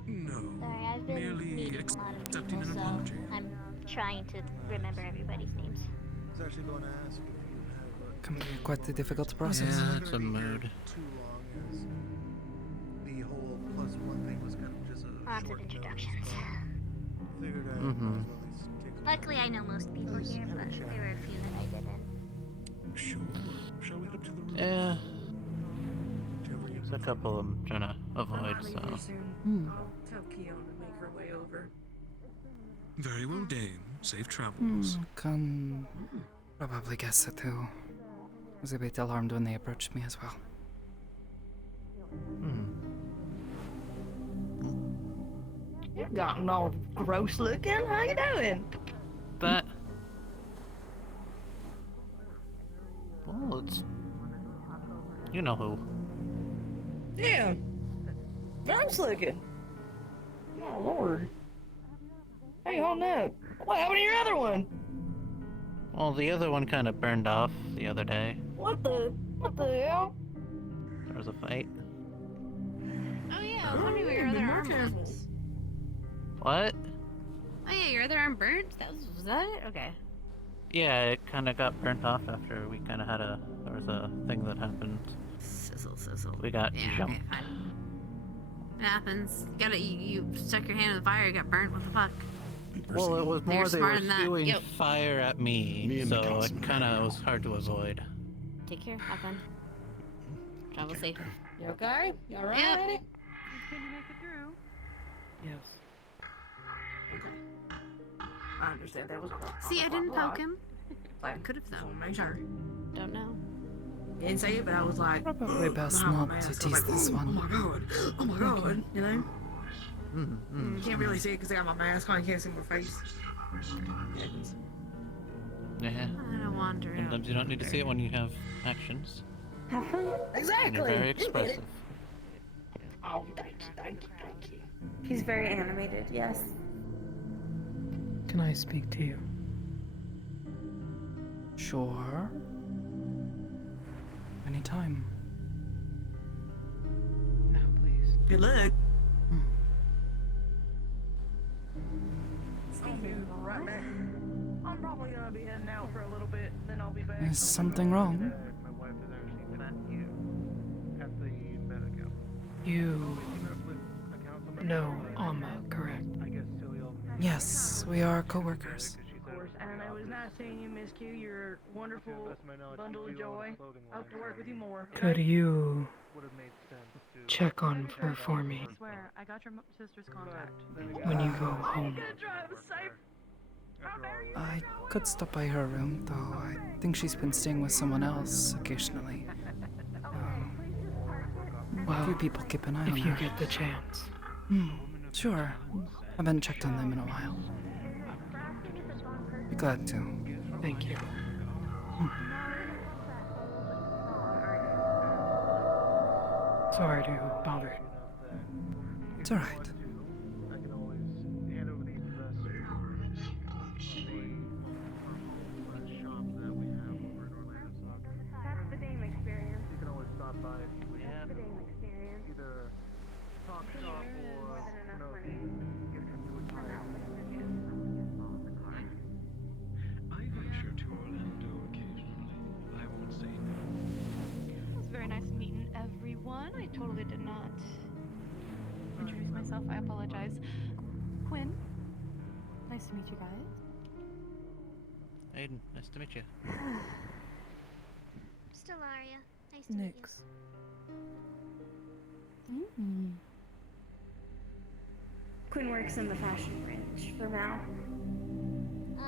No. Sorry, I've been Merely meeting a lot of accepting people, an so apology. I'm trying to remember everybody's names. I was actually going to ask if you have Can be quite a difficult process. Yeah, it's a mood. too long as the whole +1 thing was kind of just a Lots of short introductions. Figured I might as well at least take some Luckily, I know most people here, but there were a few that I didn't. Sure. Shall we look to the room? Yeah. There's a couple I'm trying to avoid, so... Tell Keon to make her way over. Very well, Dame. Safe travels. Can probably guess it too. Was a bit alarmed when they approached me as well. You've gotten all gross looking. How you doing? That... Well, it's... You know who. Yeah. Gross looking. Oh, Lord. Hey, hold up. What happened to your other one? Well, the other one kind of burned off the other day. What the hell? There was a fight. Oh yeah, I was wondering where your other arm was. What? Oh yeah, your other arm burnt? Was that it? Okay. Yeah, it kind of got burnt off after we kind of had there was a thing that happened. Sizzle. We got Yeah, jumped. okay, fine. It happens. You stuck your hand in the fire, you got burnt, what the fuck? Well, it was You're more they were smarter than that. spewing Yep. fire at me, so it kind of was hard to avoid. Take care, have fun. Travel safe. You okay? You alright? Yep. Can you make it through? Yes. Okay. I understand that was. See, I didn't poke him. I Like, could have though. make sure. Don't know. You didn't say it, but I was like, Probably best behind my not to mask. I was tease like, this "Ooh, one. Oh my god, you know? You can't really see it because I got my mask on. You can't see my face. Yeah. I don't wander out. Sometimes you don't need to see it when you have actions. Have fun. Exactly. And you're very expressive. Oh, thank you. He's very animated, yes. Can I speak to you? Sure. Anytime. No, please. Good luck. Right, man. I'm probably gonna be heading out for a little bit, then I'll be back. Is something wrong? My wife has actually met you at the Medico. You. A councilman. No, correct. I guess Celia. Yes, we are co-workers. Of course, and it was nice seeing you, Miss Q. You're a wonderful bundle of joy. I hope to work with you more. Could you Would have made sense to check on her for me I swear, I got your sister's contact. when you go home? Drive safe. How dare you? I could stop by her room, though I think she's been staying with someone else occasionally. A Well, few people keep an eye on if you her. get the chance. Sure. Haven't checked on them in a while. Be glad to. Thank you. Sorry to bother. It's alright. I can always hand over these investors the shop that we have over in Orlando. That's the Dame experience. You can always stop by if you wish. That's the Dame experience. Either talk shop or More than enough if money. you get from you I'm out with the I venture to Orlando occasionally. I won't say no. It was very nice meeting everyone. I totally did not introduce myself. I apologize. Quinn, nice to meet you guys. Aiden, nice to meet you. Stellaria, nice to meet Nix. Quinn works in the fashion branch for Mal. you.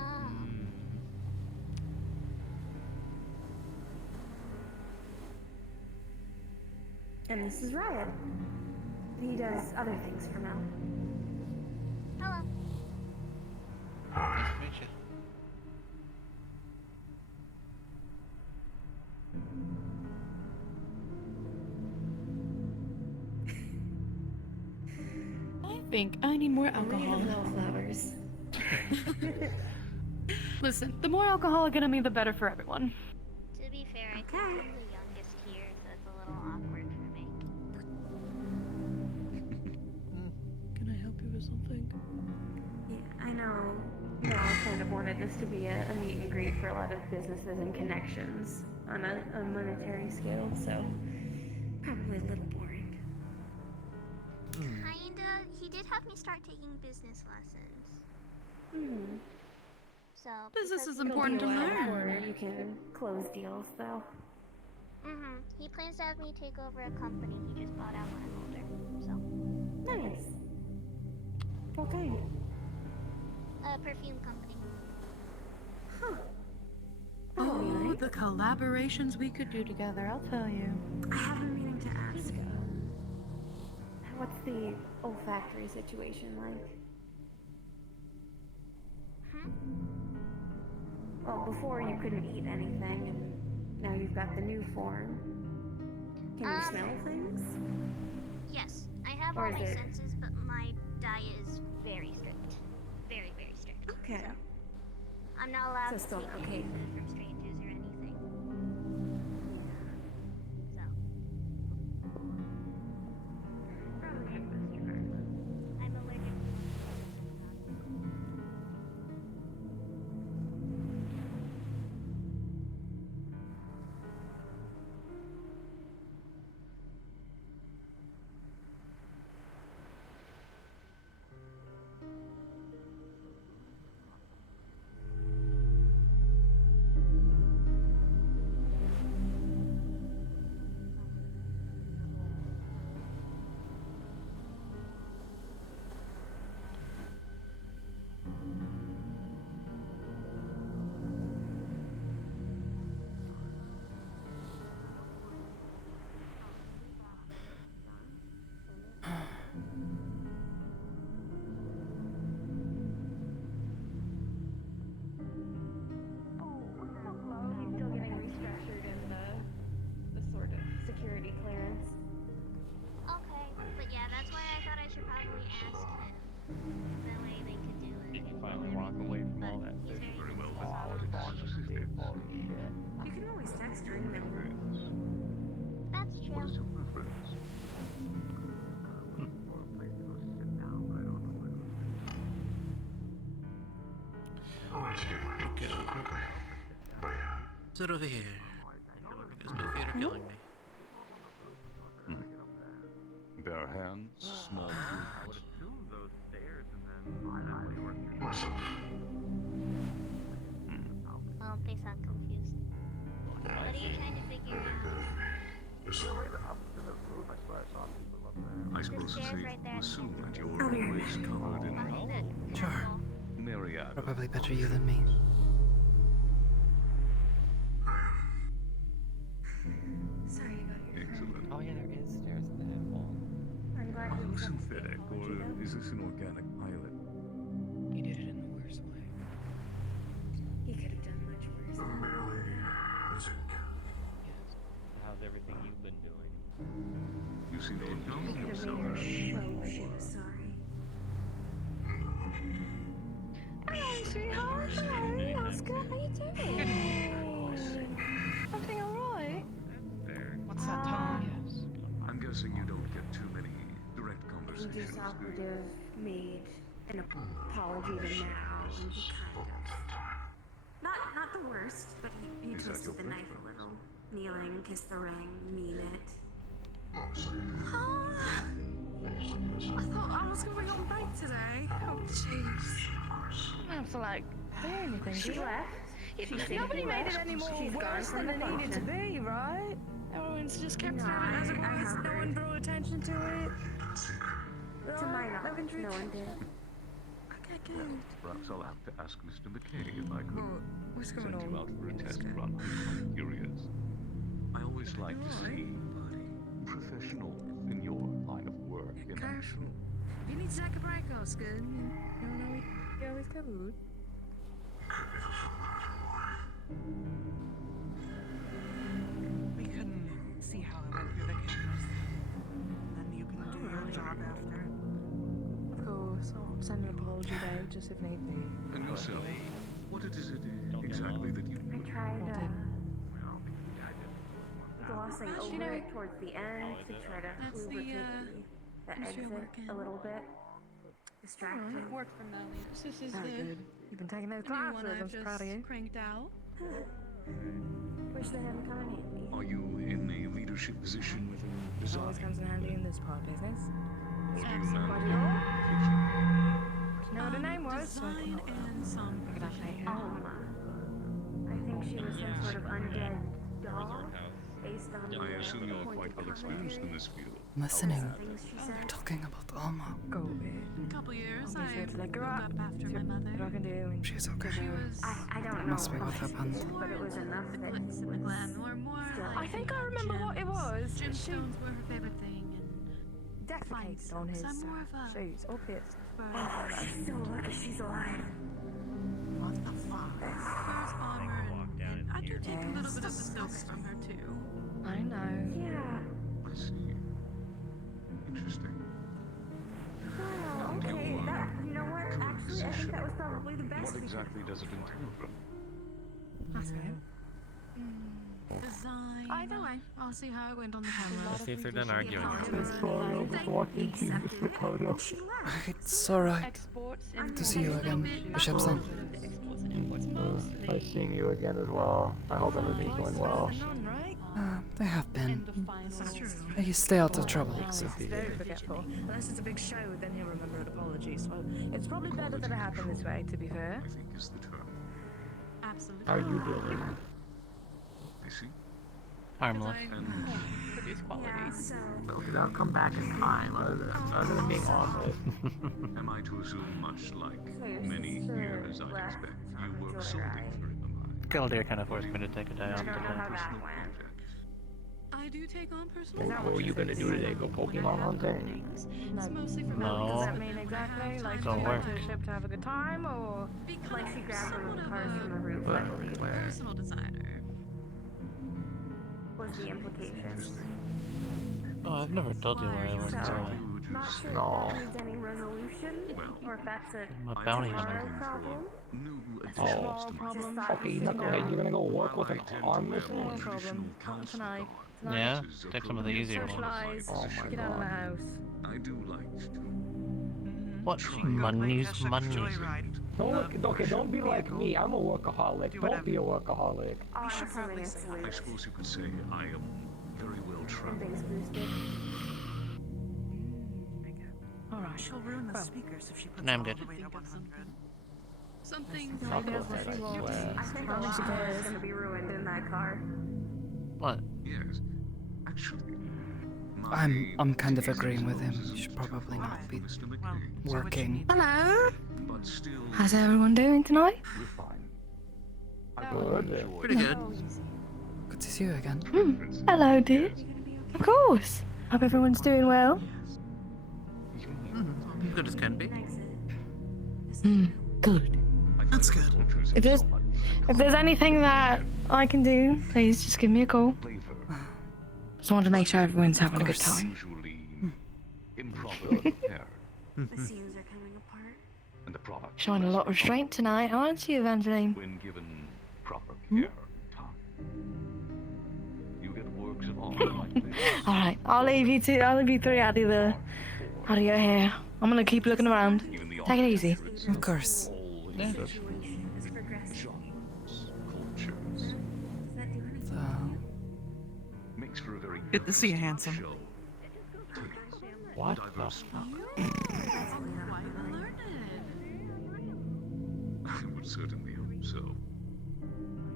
And this is Riot. He does other things for Mal. Hello. Nice to meet you. I think I need more Read alcohol. the wildflowers. Listen, the more alcohol I get on me, the better for everyone. To be fair, I think I'm the youngest here, so it's a little awkward for me. Can I help you with something? Yeah, I know. I kind of wanted this to be a meet and greet for a lot of businesses and connections on a monetary scale, so probably a little boring. Kinda. He did have me start taking business lessons. So Business because is important to It'll be a while learn. before you can close deals, though. He plans to have me take over a company he just bought out when I'm older. So Nice. What kind? a perfume company. Oh, the collaborations we could do together, I'll tell you. I have been meaning to ask. What's the olfactory situation like? Well, before you couldn't eat anything, and now you've got the new form. Can you smell things? Yes, I have Or all is my it- senses, but my diet is very strict. Very, very strict. Okay. So, I'm not allowed So to still take okay. any food from strangers or anything. So. Probably just best regardless. I'm allergic to He's still getting restructured in the sort of security clearance. Okay, but yeah, that's why I thought I should probably ask him. That way they could do it. Did you finally walk away from all that fish? Very well. You can always text or email. That's true. Sit over here. There's no fear of killing me. Bare hands, small I would boots. assume those stairs and then definitely work through. Well, they sound confused. What are you trying to figure out? I suppose it's stairs safe right there. to assume that you're always covered in Sure. myriad. Probably better you than me. Sorry about your Excellent. Oh yeah, there is stairs in that wall. I'm glad you accepted the Synthetic, apology, or though. is this an organic pilot? You did it in the worst way. He could have done much worse. How's everything you've been doing? You seem to enjoy He could have yourself. made her oh, she was sorry. Hello, sweetheart. Hello, Oscar. How you doing? Everything alright? What's that tone? I'm guessing you don't get too many direct He conversations. just offered to have made an apology to now, and he kind of not the worst, but he Is that twisted your the knife a little. Kneeling, kiss the ring, mean it. I thought I was going on break today. Oh, jeez. I don't have to like say anything. She left. Nobody made it any more She's gone worse from than the it needed to function. be, right? Everyone's just kept No, it as it I was. No heard. one drew attention to it. To my knowledge, no one did. Okay, good. Perhaps I'll have to ask Mr. McKay if I could What's send going you on? out for a test run. I'm curious. I always like to see professionals in your line of work, you know. Careful. If you need to take a break, Oscar, you'll know you're always covered. We can see how it went through the cameras. Then you can do your job after. Of course, I'll send an apology though, just if need be. And yourself, what is it exactly that you I do? tried glossing over it towards the end to try to That's the, lubricate the I'm sure exit working. a little bit. Distracting. Alright, work from now. This is Very the good. You've been taking those new one classes. I've I'm so proud of you. just Cranked out. Wish they hadn't come in handy. Are you in a leadership position with a design? Always comes in handy in this part of business. What do you Absolutely. learn Do you know what her Um, name was? Design and some Look at that lady. Alma. I think she was some sort of undead doll based on I assume you're pointed quite well experienced in commentary. this field. I'm listening. Things she They're said. talking about Alma. Go ahead. a couple years. I'll be sure to look her woke up. up after my What I mother. can do. And She's okay. She was I don't That know. must be what happened. But it was enough the that glitz and the glam, or more still like I think I remember what it was. She gemstones were her favorite thing, and defecated on his I'm more of a shoes or pits. she's so lucky she's alive. What the fuck? furs armor, and I do take a little bit of the silks from her too. I know. Yeah. I see. Interesting. Wow. Okay. That. You know what? Actually, I think that that was probably the best. What exactly does it entail? That's good. Design. Either way, I'll see how it went on the camera. Let's see if they're done arguing. It's alright to see you again, Bishopson. Nice seeing you again as well. I hope everything's going well. They have been. They stay out of trouble, so. He's very forgetful. Unless it's a big show, then he'll remember an apology. So it's probably better that it happened this way, to be fair. I think is the term. Absolutely. How are you doing? I see. Harmless. Produce qualities. Okay, I'll come back in time, other than being harmless. Am I to assume much like many here as I'd expect? You work solely for the Kildare kind of forced me to take a day off today. I do take on personal. What are you gonna do today? Go Pokemon hunting? It's mostly for No. What does that mean exactly? Like, Don't she work. went to the ship to have a good time, or like she grabbed one of the cars from the roof? personal designer. What's the implications? Oh, I've never told you where I work. So, So not sure No. if that needs any resolution, or if that's a I'm a bounty tomorrow hunter. problem. Oh. Okay, you're gonna go work with an arm missing? No problem. Not tonight. Yeah, take some of the easier ones. Socialize. Oh my Get out of the God. house. I do like to. What? Money's money. Don't okay, don't be like me. I'm a workaholic. Don't be a workaholic. Oh, We I'm should assuming probably it's say loose. I suppose you could say I am very well traveled. Things boosted. Alright. She'll ruin the speakers if she puts No, I'm all good. the way to 100. Something. Not the way I swear. I think a lot of it is going to be ruined in that car. What? Yes, actually. I'm kind of agreeing with him. You should probably not be working. Hello. But still, How's everyone doing tonight? we're fine. Good. Pretty good. Good to see you again. Hello, dear. Of course. Hope everyone's doing well. Good as can be. Good. That's good. If there's anything that I can do, please just give me a call. Just want to make sure everyone's having a good time. Usually improperly prepared, The seams are coming apart. and the product Showing a lot of restraint tonight, aren't you, Evangeline? when given proper care, time. You get works of art like this. All right, I'll leave you three out of your hair. I'm gonna keep looking around. Take it easy. Of course. Yeah. Cultures makes for a very Good to see you, handsome. show. What? Diverse I would certainly hope so.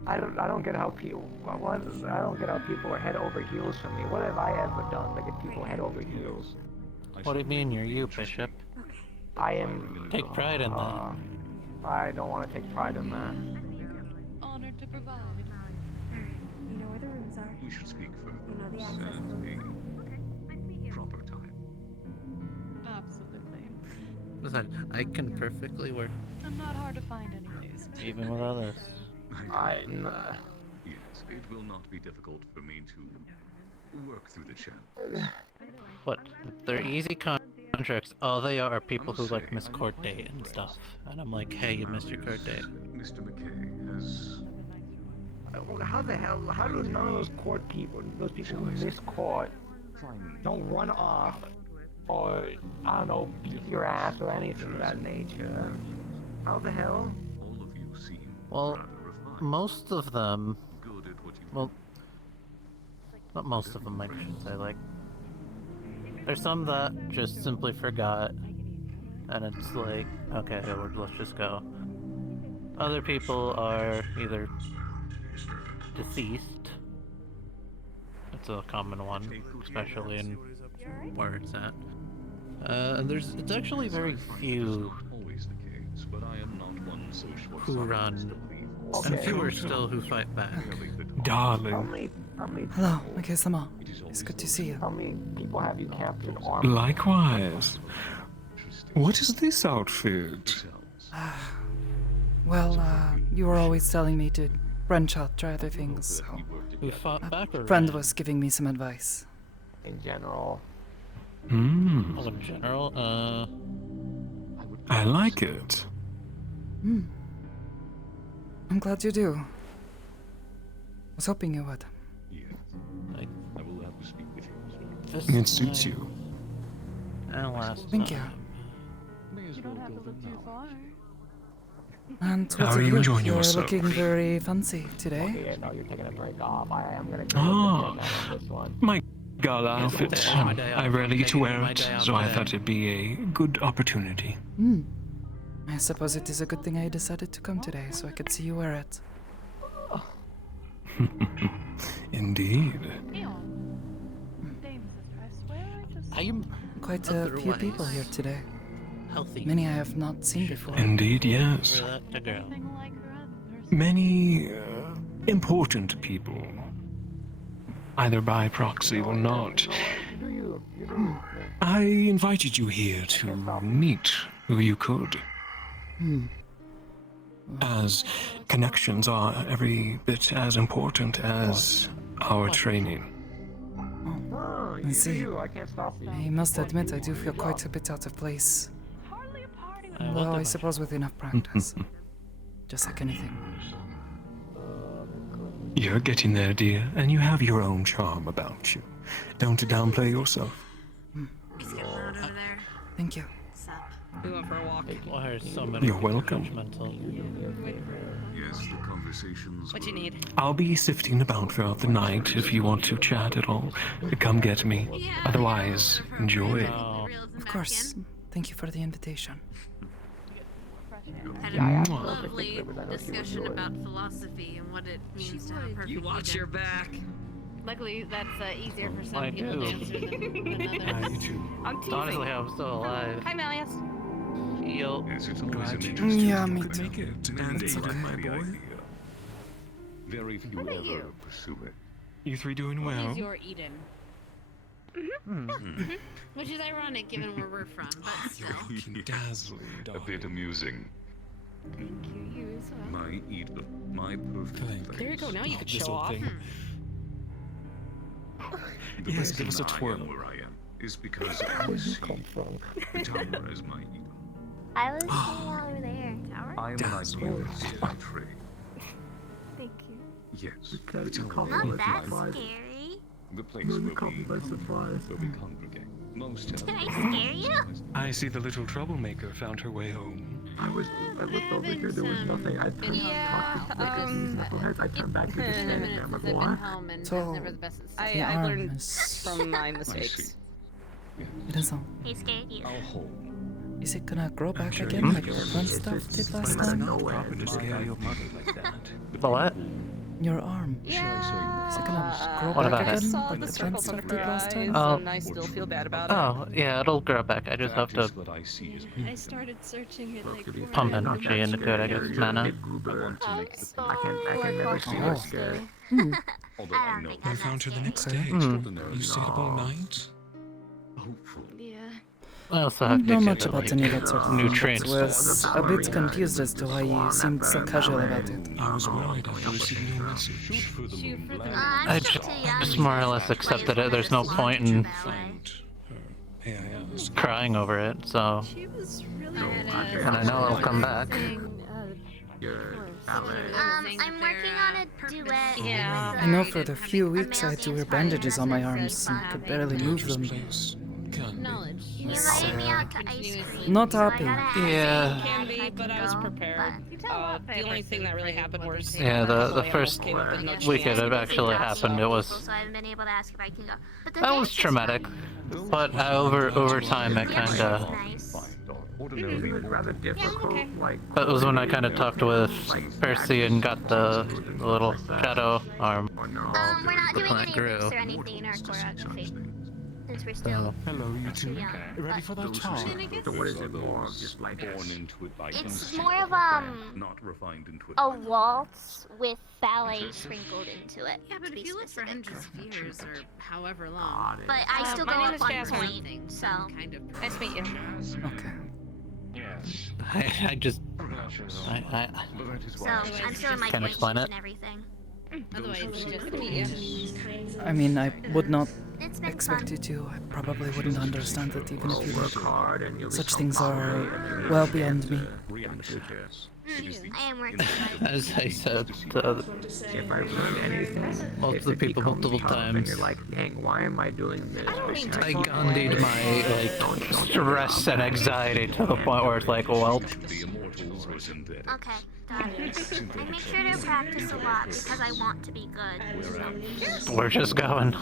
I don't get how people. I don't get how people are head over heels for me. What have I ever done to get people head over heels? What do you mean you're you, Bishop? I am. Take pride in that. I don't want to take pride in that. Honored to provide. You know where the rooms are. We should speak further. You know the access and a proper time. Absolutely. Listen, I can perfectly work, I'm not hard to find any days. even without this. Yes, it will not be difficult for me to work through the channels. What? They're easy contracts. All they are people who like miss court date and stuff. And I'm like, hey, you missed your court date. Mr. McKay has. How the hell? How do none of those court people, those people who miss court, don't run off, or I don't know, beat your ass or anything of that nature? How the hell? All of you seem Well, most of them. good at what you Well, not most of them, I should say. Like, there's some that just simply forgot, and it's like, okay, let's just go. Other people are either deceased. It's a common one, especially in where it's at. And it's actually very few always the case, but I am not one social who run, and fewer still who fight back. Darling. Hello, Mikaze-sama. It's good to see you. How many people have you captured? Likewise. What is this outfit? Well, you were always telling me to branch out, try other things, so... Who fought back or friend ran? was giving me some advice. In general. Hmm. Oh, in general, I like it. Hmm. I'm glad you do. I was hoping you would. I will have to speak with you. It suits you. And last Thank you. You don't have to look too far. And How what's are it you you? enjoying You're yourself? looking very fancy today. Okay, no, you're taking a break off. I am gonna go Ah, with the pen on this one. my gala outfit. I rarely get to wear it, so I thought it'd be a good opportunity. Hmm. I suppose it is a good thing I decided to come today, so I could see you wear it. Indeed. I'm Quite a few people here today. healthy. Many I have not seen before. Indeed, yes. The girl. Many important people. Either by proxy or not. I invited you here to meet who you could. Hmm. As connections are every bit as important as our training. I see. I can't stop you. I must admit I do feel quite a bit out of place. what Though I about- suppose with enough practice. Just like anything. You're getting there, dear, and you have your own charm about you. Don't downplay yourself. It's getting loud over there. Thank you. What's up? We went for a walk. Why are so many You're people welcome. judgmental? Yes, the conversations. What you need? I'll be sifting about throughout the night if you want to chat at all. Come get me. Otherwise, enjoy. No. Of course. Thank you for the invitation. Had Yeah, a yeah. lovely discussion about philosophy and what it means to have perfect You watch freedom. your back. Luckily, that's easier for some I people do. to answer than others. I too. I'm teasing. Honestly, I'm still alive. Hi, Malleus. Yo. Yes, it's always an Glad you interesting Yeah, me to too. make it. And It's aid okay. in my boy. Very few about ever you? pursue it. You three doing What well? is your Eden? Which is ironic given where we're from, but still. Looking dazzling, A darling. bit amusing. Thank you, you as well. My Eden, my perfect Thank place. There you go. Now you Oh, can this show old off. thing. The Yes, give us reason a I twirl. am where I am is because I see the tower as my Eden. I was hanging over there. Tower? I am an Dazzling. idealist by trade. Thank you. Yes, the Because you tower call is me Not by that surprise. scary. the place No, you where caught me by we surprise. congregate. Most Did I scare you? I see the little troublemaker found her way home. I looked over here, there was nothing. I turned Yeah, talked to these knuckleheads. I turned back to the standing there. I'm like, what? home and So, never the best at the I arm learned is... from my I see. mistakes. It is all. He scared you. Our home. Is it gonna grow back sure again you like feel the fun it's stuff just did last like time? nowhere. Proper to scare your mother like that. The what? Your arm. Yeah. Is it gonna grow What back about it? I again saw like the the fun circles stuff under did her last eyes, time? Oh. and I still feel bad about it. Oh, yeah, it'll grow back. I just have to What I see is I started searching it like pump 4 energy into it, I guess, mana. Big goober. I'm I can never see her scared. although I know I found her the next day. Hmm. You stayed up all night? hopeful. Yeah. I also I have don't to know get, much about like, any of that sort of thing, nutrients. but was a bit confused as to why you seemed so casual about it. I was worried after receiving your message. For the moon black. I'm I still too young. just more or less accepted it. There's no point in Find her. Hey, I asked. crying over it, so. She was really And I know it'll come back. I'm working on a duet. Yeah. with, I know for the few weeks I male had to wear dance partner. bandages on my arms and could barely move them. Please. Can knowledge. You It's, invited me out to ice cream. not so I happy. gotta ask Yeah. if Can be, I but can I was go, prepared. The only thing that really happened was Yeah, the first came up with no week it chance. had actually happened, it was So I haven't been able to ask if I can go. But the that dance was is traumatic, fun. but over time it The dance is kind of. nice. Ordinarily, It was rather difficult. Like, That was when I kind of talked with Percy and got the little shadow arm. We're not doing When it any grew. moves or anything in our choreography. Since we're still Hello, you two. young. Ready for that talk? so what is it more of just like born into it by It's instinct, more of not refined into it. a waltz with ballet sprinkled into it. Yeah, but to be if you look for specific. hundreds of years or however long, But I still go my name up is on Jasmine. point, so kind of Nice to meet you. Okay. Yes. I just. Precious. I But that is so why I'm still in my Can't point explain sheets it. and everything. Otherwise, we just meet you. I mean, I would not It's been expect fun. you to. I probably wouldn't understand it even if you Work hard and did. you'll be Such so things proud are of it. well beyond me. I am working hard. As I said to If I learn anything, most of the people multiple and times, you're like, dang, why am I doing this? I Gandhi'd my stress and anxiety to the point where it's like, well, Okay, got it. I make sure to practice a lot because I want to be good. So. we're just going.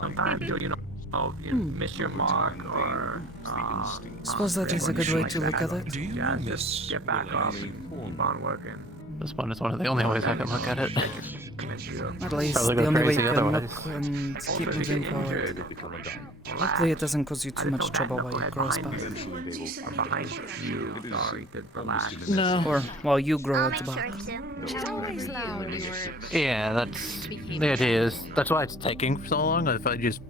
Sometimes you miss your mark or Suppose that is a good way to look at it. just get back up and keep on working. This one is one of the only ways I can look at it. At least Probably the go only way you crazy can otherwise. look and keep moving forward. Luckily, it doesn't cause you too much trouble while you grow back. No. Or while you grow at the back. She's always loud. Yeah, that's the idea. Is that's why it's taking so long. If I just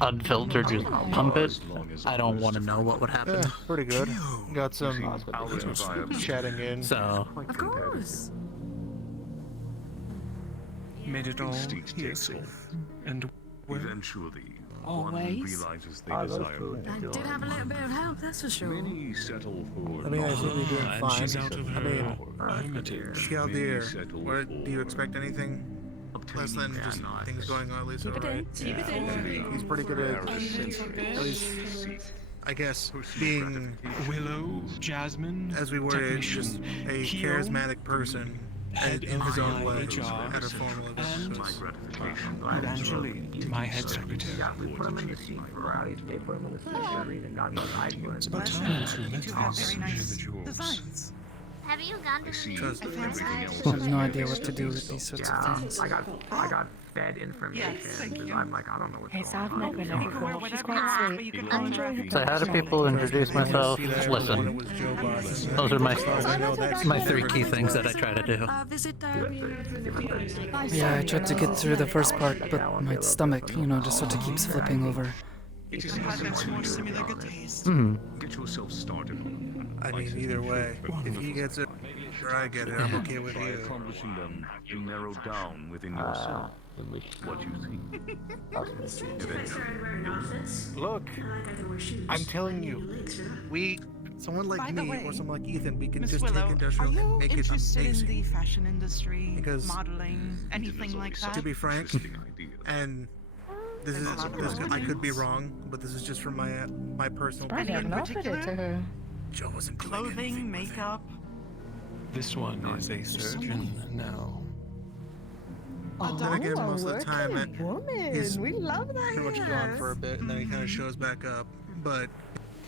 unfiltered, just pump it, I don't want to know what would happen. Yeah, pretty good. Got some chatting in. So. Of course. Made it all here safe. And eventually, Always. realizes they desire I did have a little bit of help, that's for sure. many settle for I mean, I think you're doing and fine. she's out of I her mean, hermitage. Skaldir, what do you expect anything less than just things going on at least alright? he's pretty good at least. I guess being Willow, Jasmine, as we were just a Kyo, charismatic person head in his own way HR, at a formal and Evangeline, my head secretary. We put him in the seat for rallies. They put him in the seat for a reason. Got him It's about time to meet You have these very nice individuals. designs. Have you gone to the Trust I have no idea what to do with these sorts of things. I got fed information because I'm like, I don't know what's Hey, going South on. Neck would never cool. She's quite sweet. So how do people introduce myself? Listen, those are my 3 key things that I try to do. Visit Derby. Yeah, I tried to get through the first part, but my stomach, just sort of keeps flipping over. It is More similar good taste. Get yourself started. I mean, either way, if he gets it or I get it, I'm okay with By you. accomplishing them, you narrow down within yourself what you think. Look, I'm telling you, Someone By like the me way, or someone like Ethan, we can Miss just Willow, take industrial are you and make it interested in the amazing. fashion industry, Because- modeling, anything like that? To be frank, and I could be wrong, but this is just from my personal Probably opinion. haven't offered it to her. Joe wasn't doing Clothing, anything with it. makeup. This one is a surgeon now. Then again, most of the time, he's We love that. pretty much gone for a bit, and then he kind of shows back up, but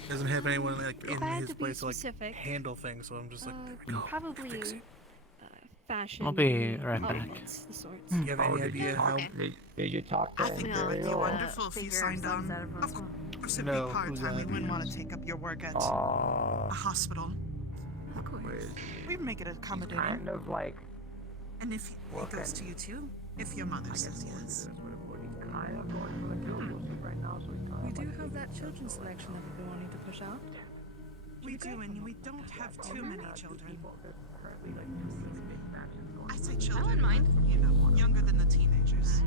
doesn't have anyone like in If I had his to be place to like specific, handle things. So I'm just like, there we go. Probably Fix it. fashion. I'll be right back. elements, the sorts. Do you have any idea how? Did you talk to I think that would be Imperial? wonderful if you signed on. Of course, it'd be No, part who's time. We that? wouldn't want to take up your work at a hospital. Of course. We'd make it accommodating. Kind of like And if it goes to you too, if your mother says yes. We do have that children's selection that we've been wanting to push out. We do, and we don't have too many children. I say children, I wouldn't mind. Younger than the teenagers.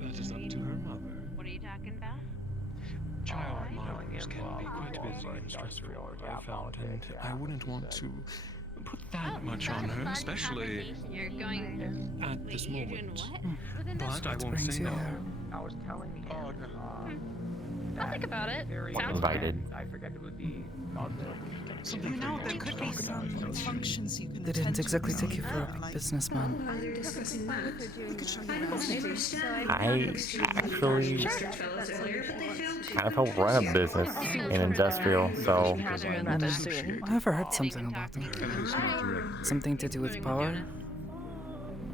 That is up to her mother. What are you talking about? Child mothers can be quite busy and stressful, I found, and I wouldn't want to put that much on her, especially You're going. at Wait, this you're moment. doing what? Within But this? I won't brings say you no. here? I was telling him. I'll think about it. Sounds Invited. I forget it would be. You know, there could be some functions you can They attend didn't exactly to take you for a like businessman. we could show you around. I actually kind of help run a business in industrial, so I've heard something about that. Something to do with power?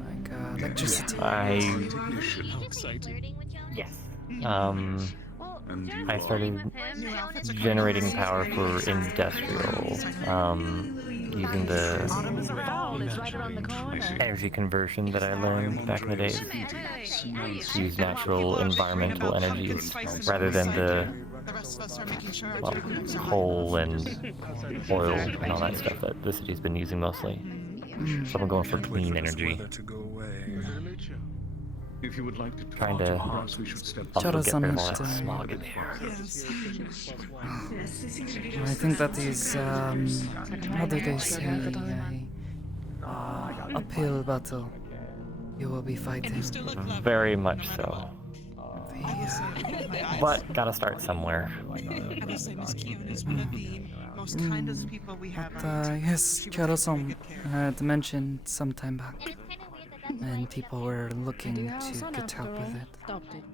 Like electricity. How exciting. yes. I started generating power for industrial, using the energy conversion that I learned back in the days. To use natural environmental energies rather than the The rest of us are making sure our well, turtlenecks are coal and oil and all that stuff that the city's been using mostly. So I'm going for clean energy. To go away. If you would like to Trying to perhaps we should step also get rid of all that Charles, smog in here. Yes. I think that is, how do they say, uphill battle you will be fighting. Very much so. But gotta start somewhere. I will say Miss Keown is one of the most kindest people we have. Yes, Charles-san had mentioned some time back, and people were looking to get help with it.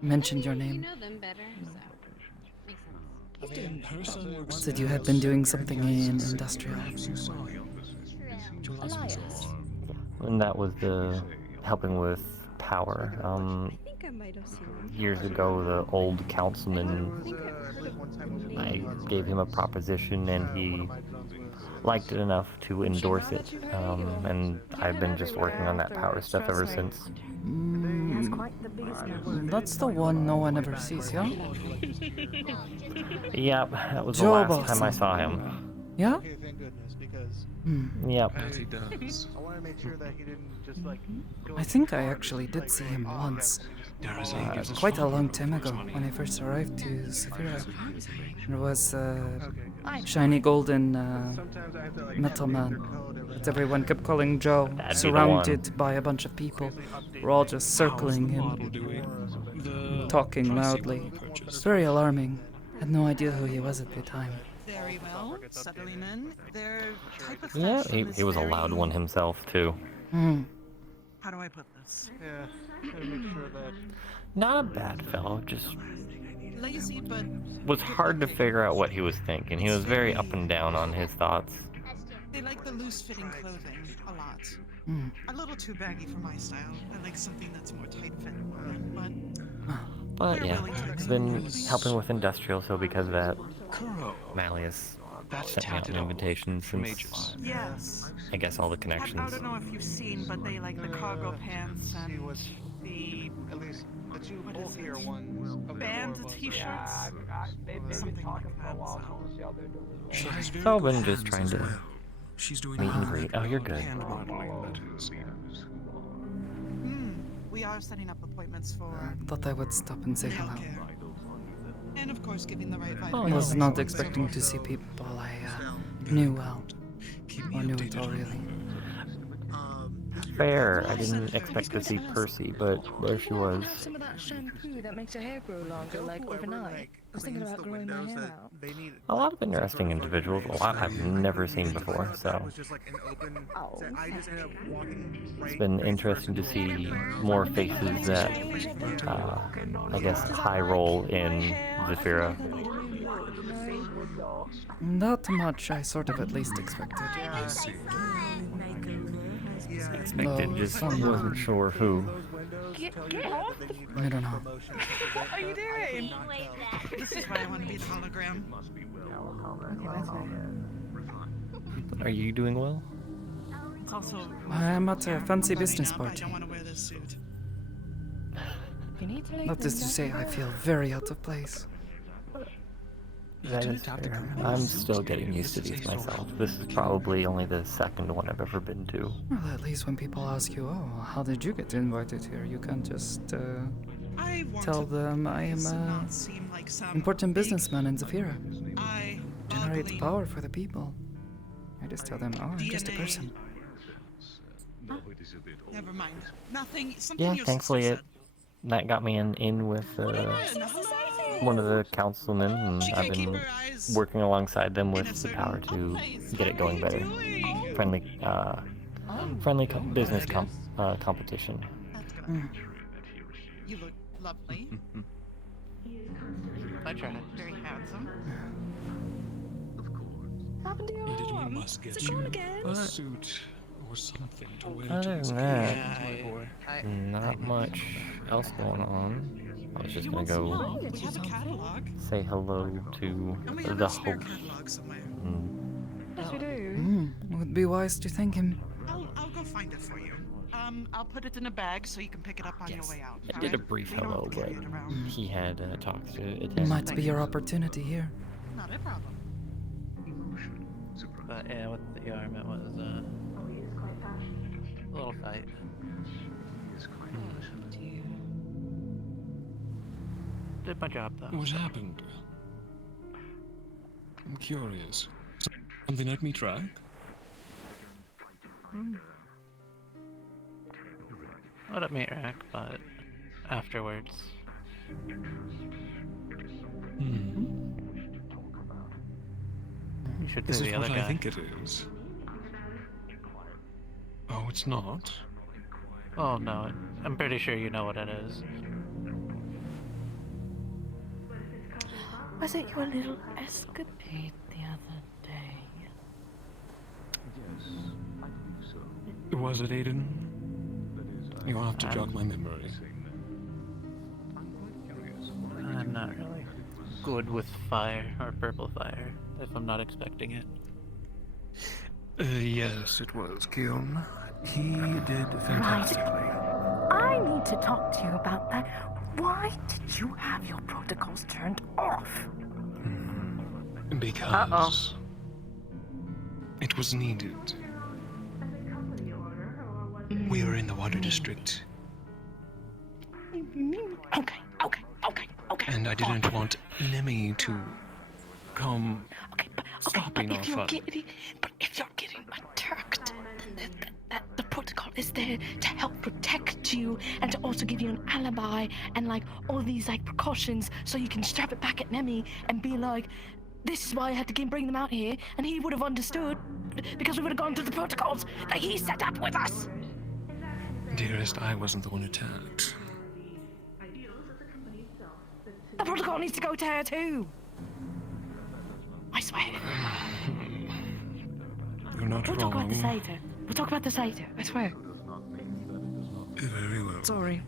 Mentioned your name. You know them better, so makes sense. Said you had been doing something in industrial. And that was the helping with power. Years ago, the old councilman, I gave him a proposition and he liked it enough to endorse it. And I've been just working on that power stuff ever since. That's the one no one ever sees, yeah? Yep, that was the Joe last time I Boston. saw him. Yeah? Okay, thank goodness, because Yep. I want to make sure that he didn't just like. I think I actually did see him once. Quite a long time ago, when I first arrived to Saphira. There was a shiny golden metal man that everyone kept calling Joe, That'd be the surrounded by a bunch of people. We're all just circling him, talking loudly. Very alarming. Had no idea who he was at the time. Very well, settling in. Their type of Yeah, fashion is he was a very- loud one himself, too. How do I put this? Yeah, gotta make sure that. Not a bad fellow, just Lazy, but was hard to figure out what he was thinking. He was very up and down on his thoughts. they like the loose-fitting clothing a lot. A little too baggy for my style. I like something that's more tight-fit. But yeah, I've been helping with industrial, so because of that, Malleus sent me out an invitation since, Yes. I guess, all the I connections. don't know if you've seen, but they like the cargo pants and the At least the two what is bulkier it? ones. Of the Band four of us. t-shirts. Something like that. So. So I've been just trying to She's doing meet and greet. Oh, you're good. hand modeling, that is. We are setting up appointments for Thought I would stop and say hello. healthcare. And of course, giving the right I vitamins. was not expecting to see people I knew well. Or knew at all, really. Fair. I didn't expect to see Percy, but there she was. Some of that shampoo that makes your hair grow longer, like overnight. I was thinking about growing my hair out. A lot of interesting individuals, a lot I've never seen before, so it's been interesting to see more faces that, I guess, high roll in Zafira. Not much, I sort of at least expected. Expected, just wasn't sure who. Get off! I don't know. What are you doing? This is why I want to be the hologram. Are you doing well? It's also. I'm at a fancy business I party. don't want to wear this suit. That is to say, I feel very out of place. That is fair. I'm still getting used to these myself. This is probably only the second one I've ever been to. Well, at least when people ask you, oh, how did you get invited here? You can just tell them I am an important businessman in Zafira. Generate power for the people. I just tell them, oh, I'm just a person. Never mind. Nothing. Something Yeah, your thankfully sister that got me in with one of the councilmen, and I've been working alongside them with the power to get it going better. Friendly business competition. You look lovely. I tried. Very handsome. Edith, we must get you a suit or something to wear to Other this than occasion, that, my boy. not much else going on. I was just gonna go We have a catalog. say hello to And we have the a spare host. catalog somewhere. Yes, we do. It would be wise to thank him. I'll go find it for you. I'll put it in a bag so you can pick it up on your way out. I did a brief hello, but he had talks to attend. Might be your opportunity here. Not a problem. But yeah, with the arm, it was a little fight. Did my job though. What happened? I'm curious. Something let me track? Not at meat rack, but afterwards. You should do Is the it other what guy. I think it is? Oh, it's not? Oh no, I'm pretty sure you know what it is. Was it your little escapade the other day? Was it, Aiden? You'll have to jog my memory. I'm not really good with fire, or purple fire, if I'm not expecting it. Yes, it was, Kiln. He did fantastically. I need to talk to you about that. Why did you have your protocols turned off? Because it was needed. We were in the water district. Okay. And I didn't want Nemi to come stopping our fun. But if you're getting attacked, then the protocol is there to help protect you and to also give you an alibi and like all these like precautions so you can strap it back at Nemi and be like, this is why I had to bring them out here, and he would have understood because we would have gone through the protocols that he set up with us. Dearest, I wasn't the one attacked. The protocol needs to go to her too. I swear. You're not We'll wrong. talk about this later. We'll talk about this later. I swear. Very well. Sorry.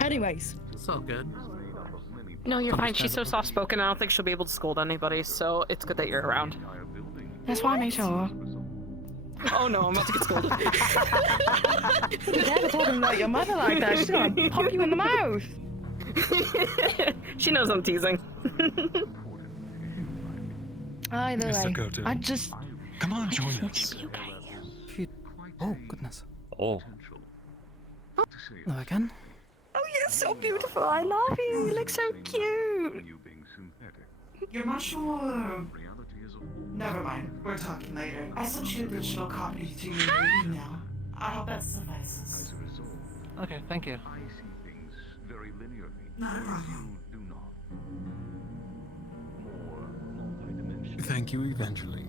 Anyways. It's all good. No, you're fine. She's so soft-spoken, I don't think she'll be able to scold anybody, so it's good that you're around. That's why I made sure. Oh no, I'm about to get scolded. You're never talking about your mother like that. She's gonna pop you in the mouth. She knows I'm teasing. Either way, Sakoto. I just... Come on, join us. Oh, goodness. Oh. Hello again. Oh, you're so beautiful. I love you. You look so cute. You're much more... Never mind. We're talking later. I sent you a digital copy to your email. I hope that suffices. Okay, thank you. Not a problem. Thank you, Evangeline.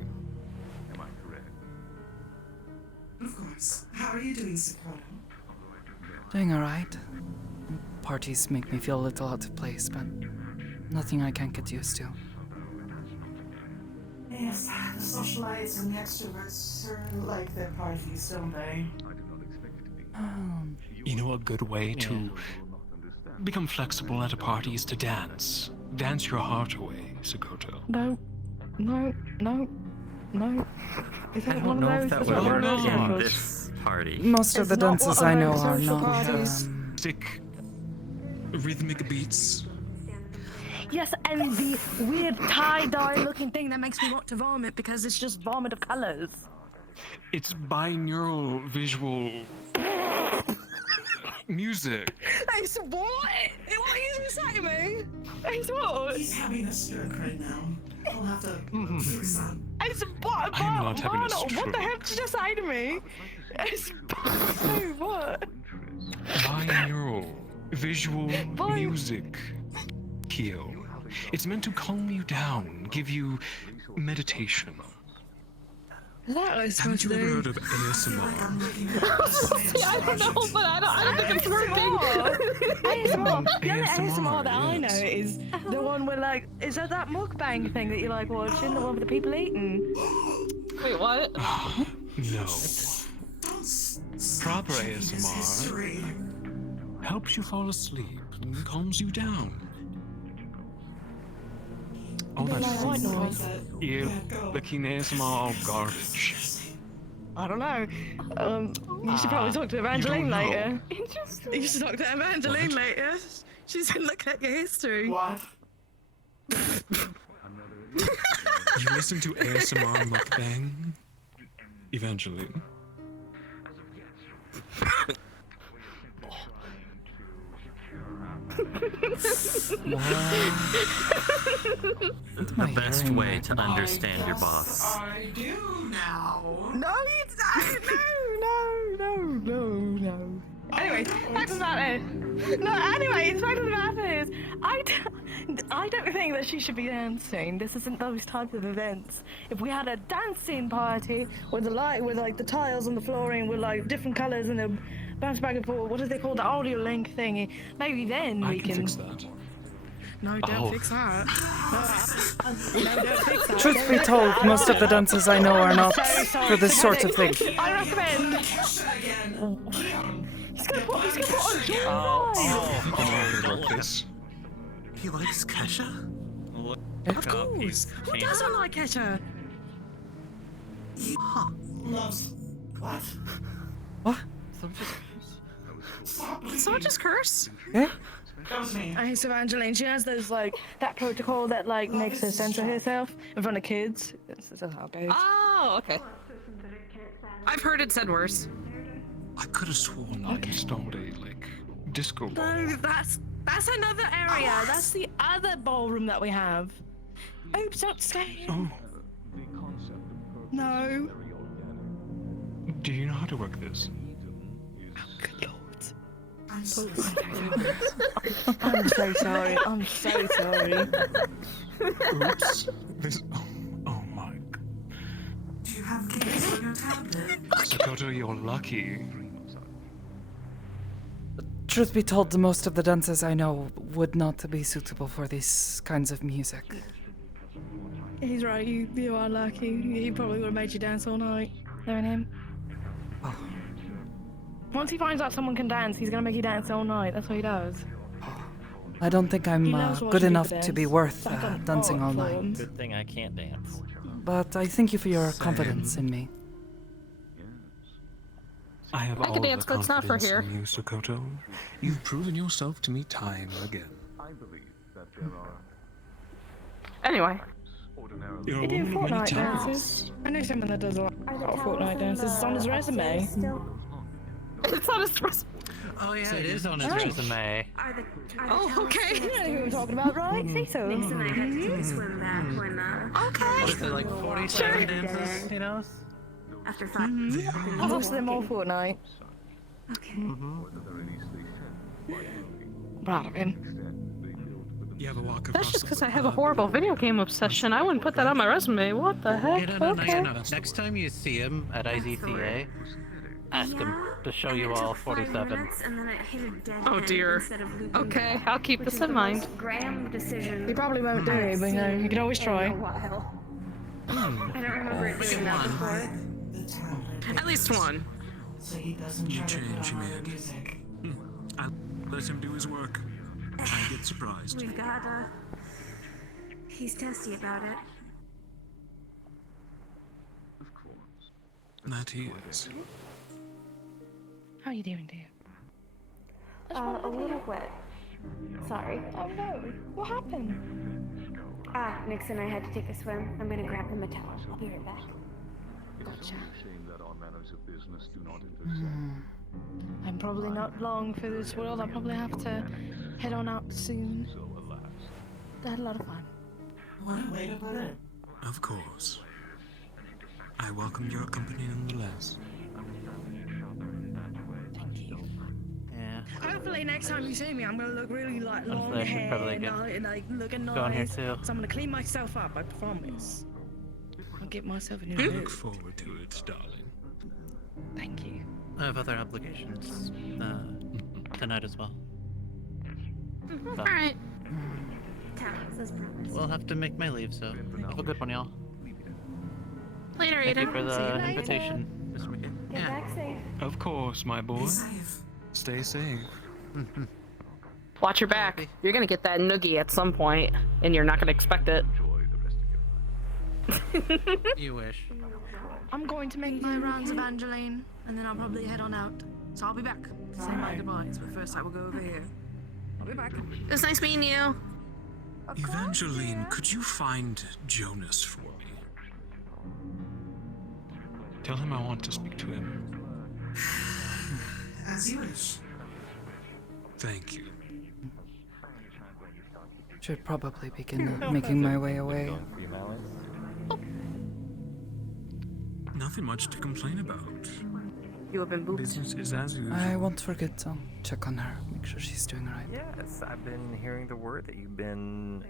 Of course. How are you doing, Sakoto? Doing alright. Parties make me feel a little out of place, but nothing I can't get used to. Yes, the socialites and the extroverts are like their parties, don't they? You know, a good way to become flexible at a party is to dance. Dance your heart away, Sakoto. No. Is that I one don't know of if those? that Is will that one of work in those? this party. Most of the dances I know are not. parties. Stick rhythmic beats. Yes, and the weird tie-dye looking thing that makes me want to vomit because it's just vomit of colors. It's binaural visual music. It's what? What are you saying to me? It's what? He's having a stroke right now. I'll have to fix that. It's what? I'm not having a What the stroke. heck did you just say to me? It's what? Binaural visual music. Kyo. It's meant to calm you down, give you meditation. What are you Haven't supposed you to ever do? heard of ASMR? See, I don't know, but I don't think it's working. ASMR. The only ASMR that I know is the one where like, is that mukbang thing that you like watching, the one with the people eating? Wait, what? No. Proper ASMR helps you fall asleep and calms you down. All that Like white noise. ear licking ASMR all garbage. I don't know. You should probably talk to Evangeline know. later. Interesting. You should talk to Evangeline What? later. She's been looking at your history. What? You listen to ASMR mukbang? Evangeline. The best way to understand your boss. I do now. No, it's no. Anyway, back to the matter. No, anyway, back to the matter. I don't think that she should be dancing. This isn't those type of events. If we had a dancing party with the tiles on the flooring with like different colors and the bounce back and forth, what do they call the audio link thingy? Maybe then we can fix that. No, don't fix that. No, don't fix that. Truth be told, most of the dances I know are not for this sort of thing. I recommend. He's gonna put on your eyes. He likes Kesha? Of course. Who doesn't like Kesha? Loves. What? What? Did someone just curse? Eh? That was me. Hey, so Evangeline, she has those that protocol that makes her censor herself in front of kids. That's how it goes. Oh, okay. I've heard it said worse. I could have sworn I installed a disco ball. No, that's another area. That's the other ballroom that we have. Oops, don't scare. Oh. No. Do you know how to work this? Good lord. I'm so sorry. I'm so sorry. Oops. This. Oh my. Do you have games on your tablet? Sakoto, you're lucky. Truth be told, most of the dances I know would not be suitable for these kinds of music. He's right. You are lucky. He probably would have made you dance all night. Knowing him. Oh. Once he finds out someone can dance, he's gonna make you dance all night. That's what he does. I don't think I'm loves good watching enough people to be dance. worth I've done dancing all art night. forms. Good thing I can't dance. But I thank you for your confidence in me. I have I all can the dance, but it's not for confidence here. in you, Sakoto. You've proven yourself to me time again. Anyway. You're a He did woman of many Fortnite talents. dances. I know someone that does a lot of Fortnite dances. It's on his resume. It's on his resume. Oh yeah, it is on his resume. Oh, okay. You know who I'm talking about, right? Say so. Nix and I had to take a swim back when, Okay. What is it, like 47 dances, he knows? after 5. I've watched them all Fortnite. Okay. Proud of him. You have a walk That's across just because I have a horrible video game obsession. I wouldn't put that on my resume. What the heck? Okay. Next time you see him at IZCA, ask him to show you all 47. And then it hit a dead Oh end dear. instead of looping Okay, back, I'll keep which this is in the mind. most grand decision He probably won't do I've it, but you seen can always in try. a while. I don't remember it doing that before. At least one. So he doesn't You try to change, put on man. music. I let him do his work. I get surprised. We've got, he's testy about it. That he is. How you doing, dear? A little wet. Sorry. Oh no. What happened? Nix and I had to take a swim. I'm gonna grab him a towel. I'll be right back. Gotcha. I'm probably not long for this world. I'll probably have to head on out soon. I had a lot of fun. What a way to put it. Of course. I welcome your company nonetheless. Thank you. Yeah. Hopefully next time you see me, I'm gonna look really like long Honestly, I should hair probably and, get like looking going here nice. too. So I'm gonna clean myself up. I promise. I'll get myself a new I look. look forward to it, darling. Thank you. I have other obligations tonight as well. So, Alright. Towels, as promised. we'll have to make my leave, so have a good one, y'all. Later, Thank you Aiden. for See you the later. invitation, Mr. McKay. Get back safe. Of course, my boy. Be safe. Stay safe. Watch your back. You're gonna get that noogie at some point, and you're not gonna expect it. You wish. I'm going to make my rounds, Evangeline, and then I'll probably head on out. So I'll be back to say my goodbyes, but first I will go over here. I'll be back. It was nice meeting you. Evangeline, could you find Jonas for me? Tell him I want to speak to him. As you wish. Thank you. Should probably begin making my way away. Nothing much to complain about. You have been booped. Business is as usual. I won't forget to check on her, make sure she's doing alright. Yes, I've been hearing the word that you've been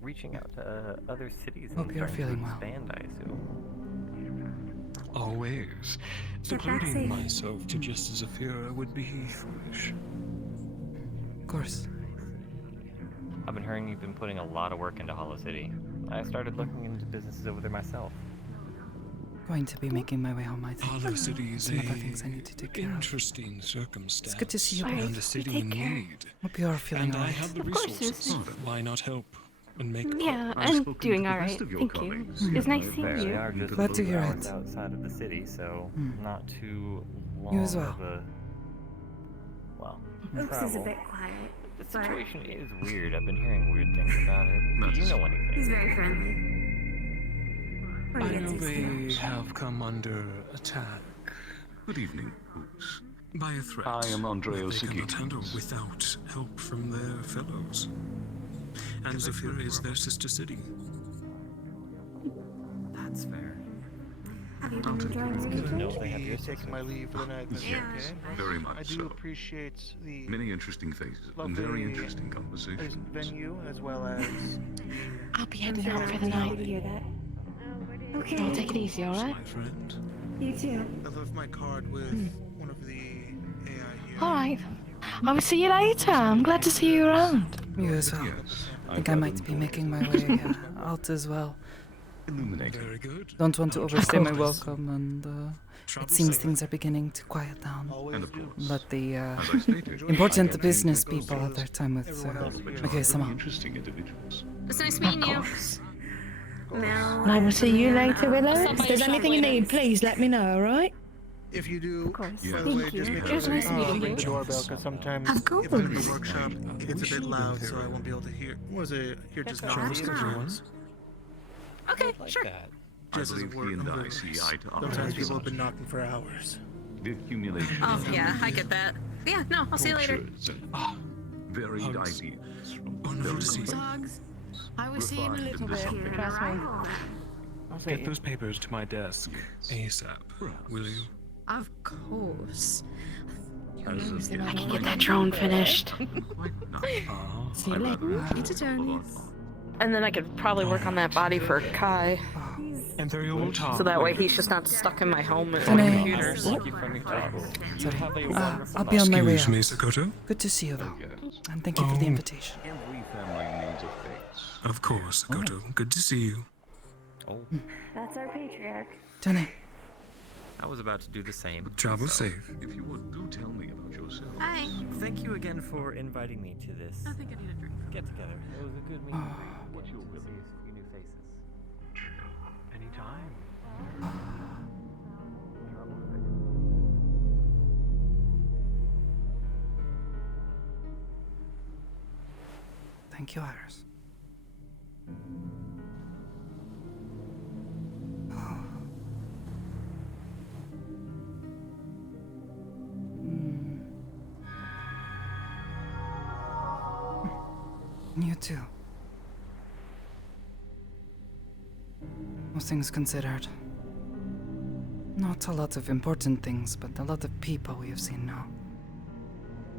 reaching out to other cities and Hope you're trying to feeling well. expand, I assume. Always. Secluding myself to just as Zafira would be foolish. Of course. I've been hearing you've been putting a lot of work into Hollow City. I started looking into businesses over there myself. Going to be making my way home, I think. Hollow City is Some other things I need to take care of. interesting circumstance. It's good to see you And both. a city in need. Hope you are feeling And I alright. have the Of course, resources. Susan. Why not help and make? Yeah, I'm doing alright. Thank you. It was nice seeing They you. are just Glad to hear hours it. outside of the city, so not too long You as well. of a Oops is a travel. bit quiet. The but situation is weird. I've been hearing weird things about it. Do you know anything? he's very friendly. When I he know gets they his have come under attack. Good evening, Boots. By a threat. I am Andreo that they cannot Sigitins. handle without help from their fellows. And Zafira is their sister city. That's fair. Have you been enjoying the weekend? No, they have your Taking my leave for the night. Then. Yeah. Very I much do so. appreciate the Many interesting faces and lovely very interesting conversations. venue as well as. I'll be heading out for the night. hear that. Okay. I'll take it easy, alright? My friend. You too. I left my card with one of the AI here. Alright. I will see you later. I'm glad to see you around. You as well. I think I might be making my way out as well. Illuminating. Very good. Don't want to overstay my Course. welcome, and Travel it seems safe. things are beginning to quiet down. Always And of do. course, Let the as I stated, important I get business paid to go people have their time with. Okay, some Sama. interesting individuals. It's nice meeting you. Now. And I will see you later, Willow. If Somebody there's shop anything you later. need, please let me know, alright? If you do, Of course. by the Thank way, just you. make It sure was nice meeting ring you. the doorbell because sometimes Of course. if I'm in the workshop, it gets a bit loud, so I won't be able to hear. Was it hear just knocks? Okay, sure. Just as a I believe word. he and I see eye to eye. Sometimes people have been knocking for hours. The accumulation Oh, of yeah, I get that. Yeah, no, I'll see you later. cultures and varied Hugs. ideas from Wonderful to see you. Dogs. I will see you in a refined little into bit. something Trust me. I'll see Get you. those papers to my desk ASAP, will you? Of course. as of yet. I can get that drone finished. See you later. It's a Tony's. And then I could probably work on that body for Kai. And there you will talk. So that way he's just not stuck in my home with Can my I- computers. Sorry. Have a I'll be on my way Excuse me, out. Sakoto? Good to see you, though. And thank you for the Oh. invitation. Every family needs a face. Of course, Sakoto. Good to see you. Oh, That's our patriarch. Jenny. I was about to do the same. Travel safe. If you would, do tell me about yourself. Hi. Thank you again for inviting me to this I think I need a drink. get together. It was a good meeting. What's your will? See a few new faces. Anytime. Thank you, Iris. You too. All things considered. Not a lot of important things, but a lot of people we have seen now.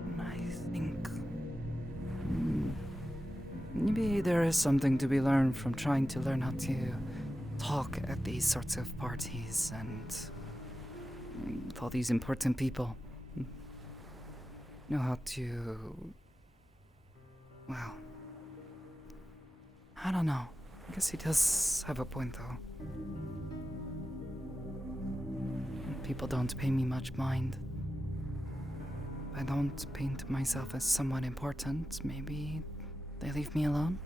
And I think maybe there is something to be learned from trying to learn how to talk at these sorts of parties and with all these important people. Know how to, well, I don't know. I guess he does have a point though. People don't pay me much mind. If I don't paint myself as someone important, maybe they leave me alone.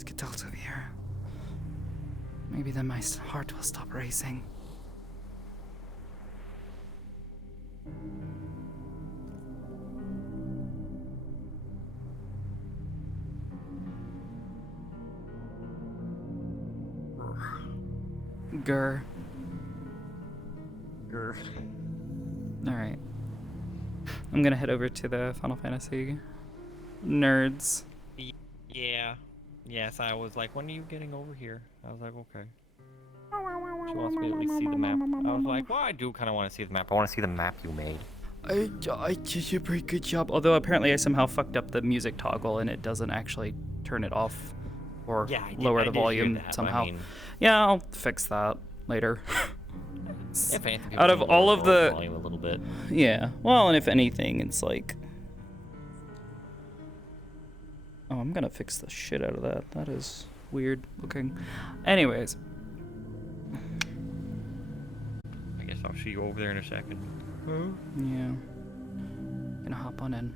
Let's get out of here. Maybe then my heart will stop racing. Grr. Grr. Alright. I'm gonna head over to the Final Fantasy nerds. Yeah. Yes, I was like, when are you getting over here? I was like, okay. She wants me to at least see the map. I was like, well, I do kind of want to see the map. I want to see the map you made. I did a pretty good job. Although apparently I somehow fucked up the music toggle and it doesn't actually turn it off or lower the volume somehow. Yeah, I'll fix that later. If anything, out of all of the volume a little bit. Yeah. Well, and if anything, it's like, oh, I'm gonna fix the shit out of that. That is weird looking. Anyways. I guess I'll see you over there in a second. Yeah. Gonna hop on in.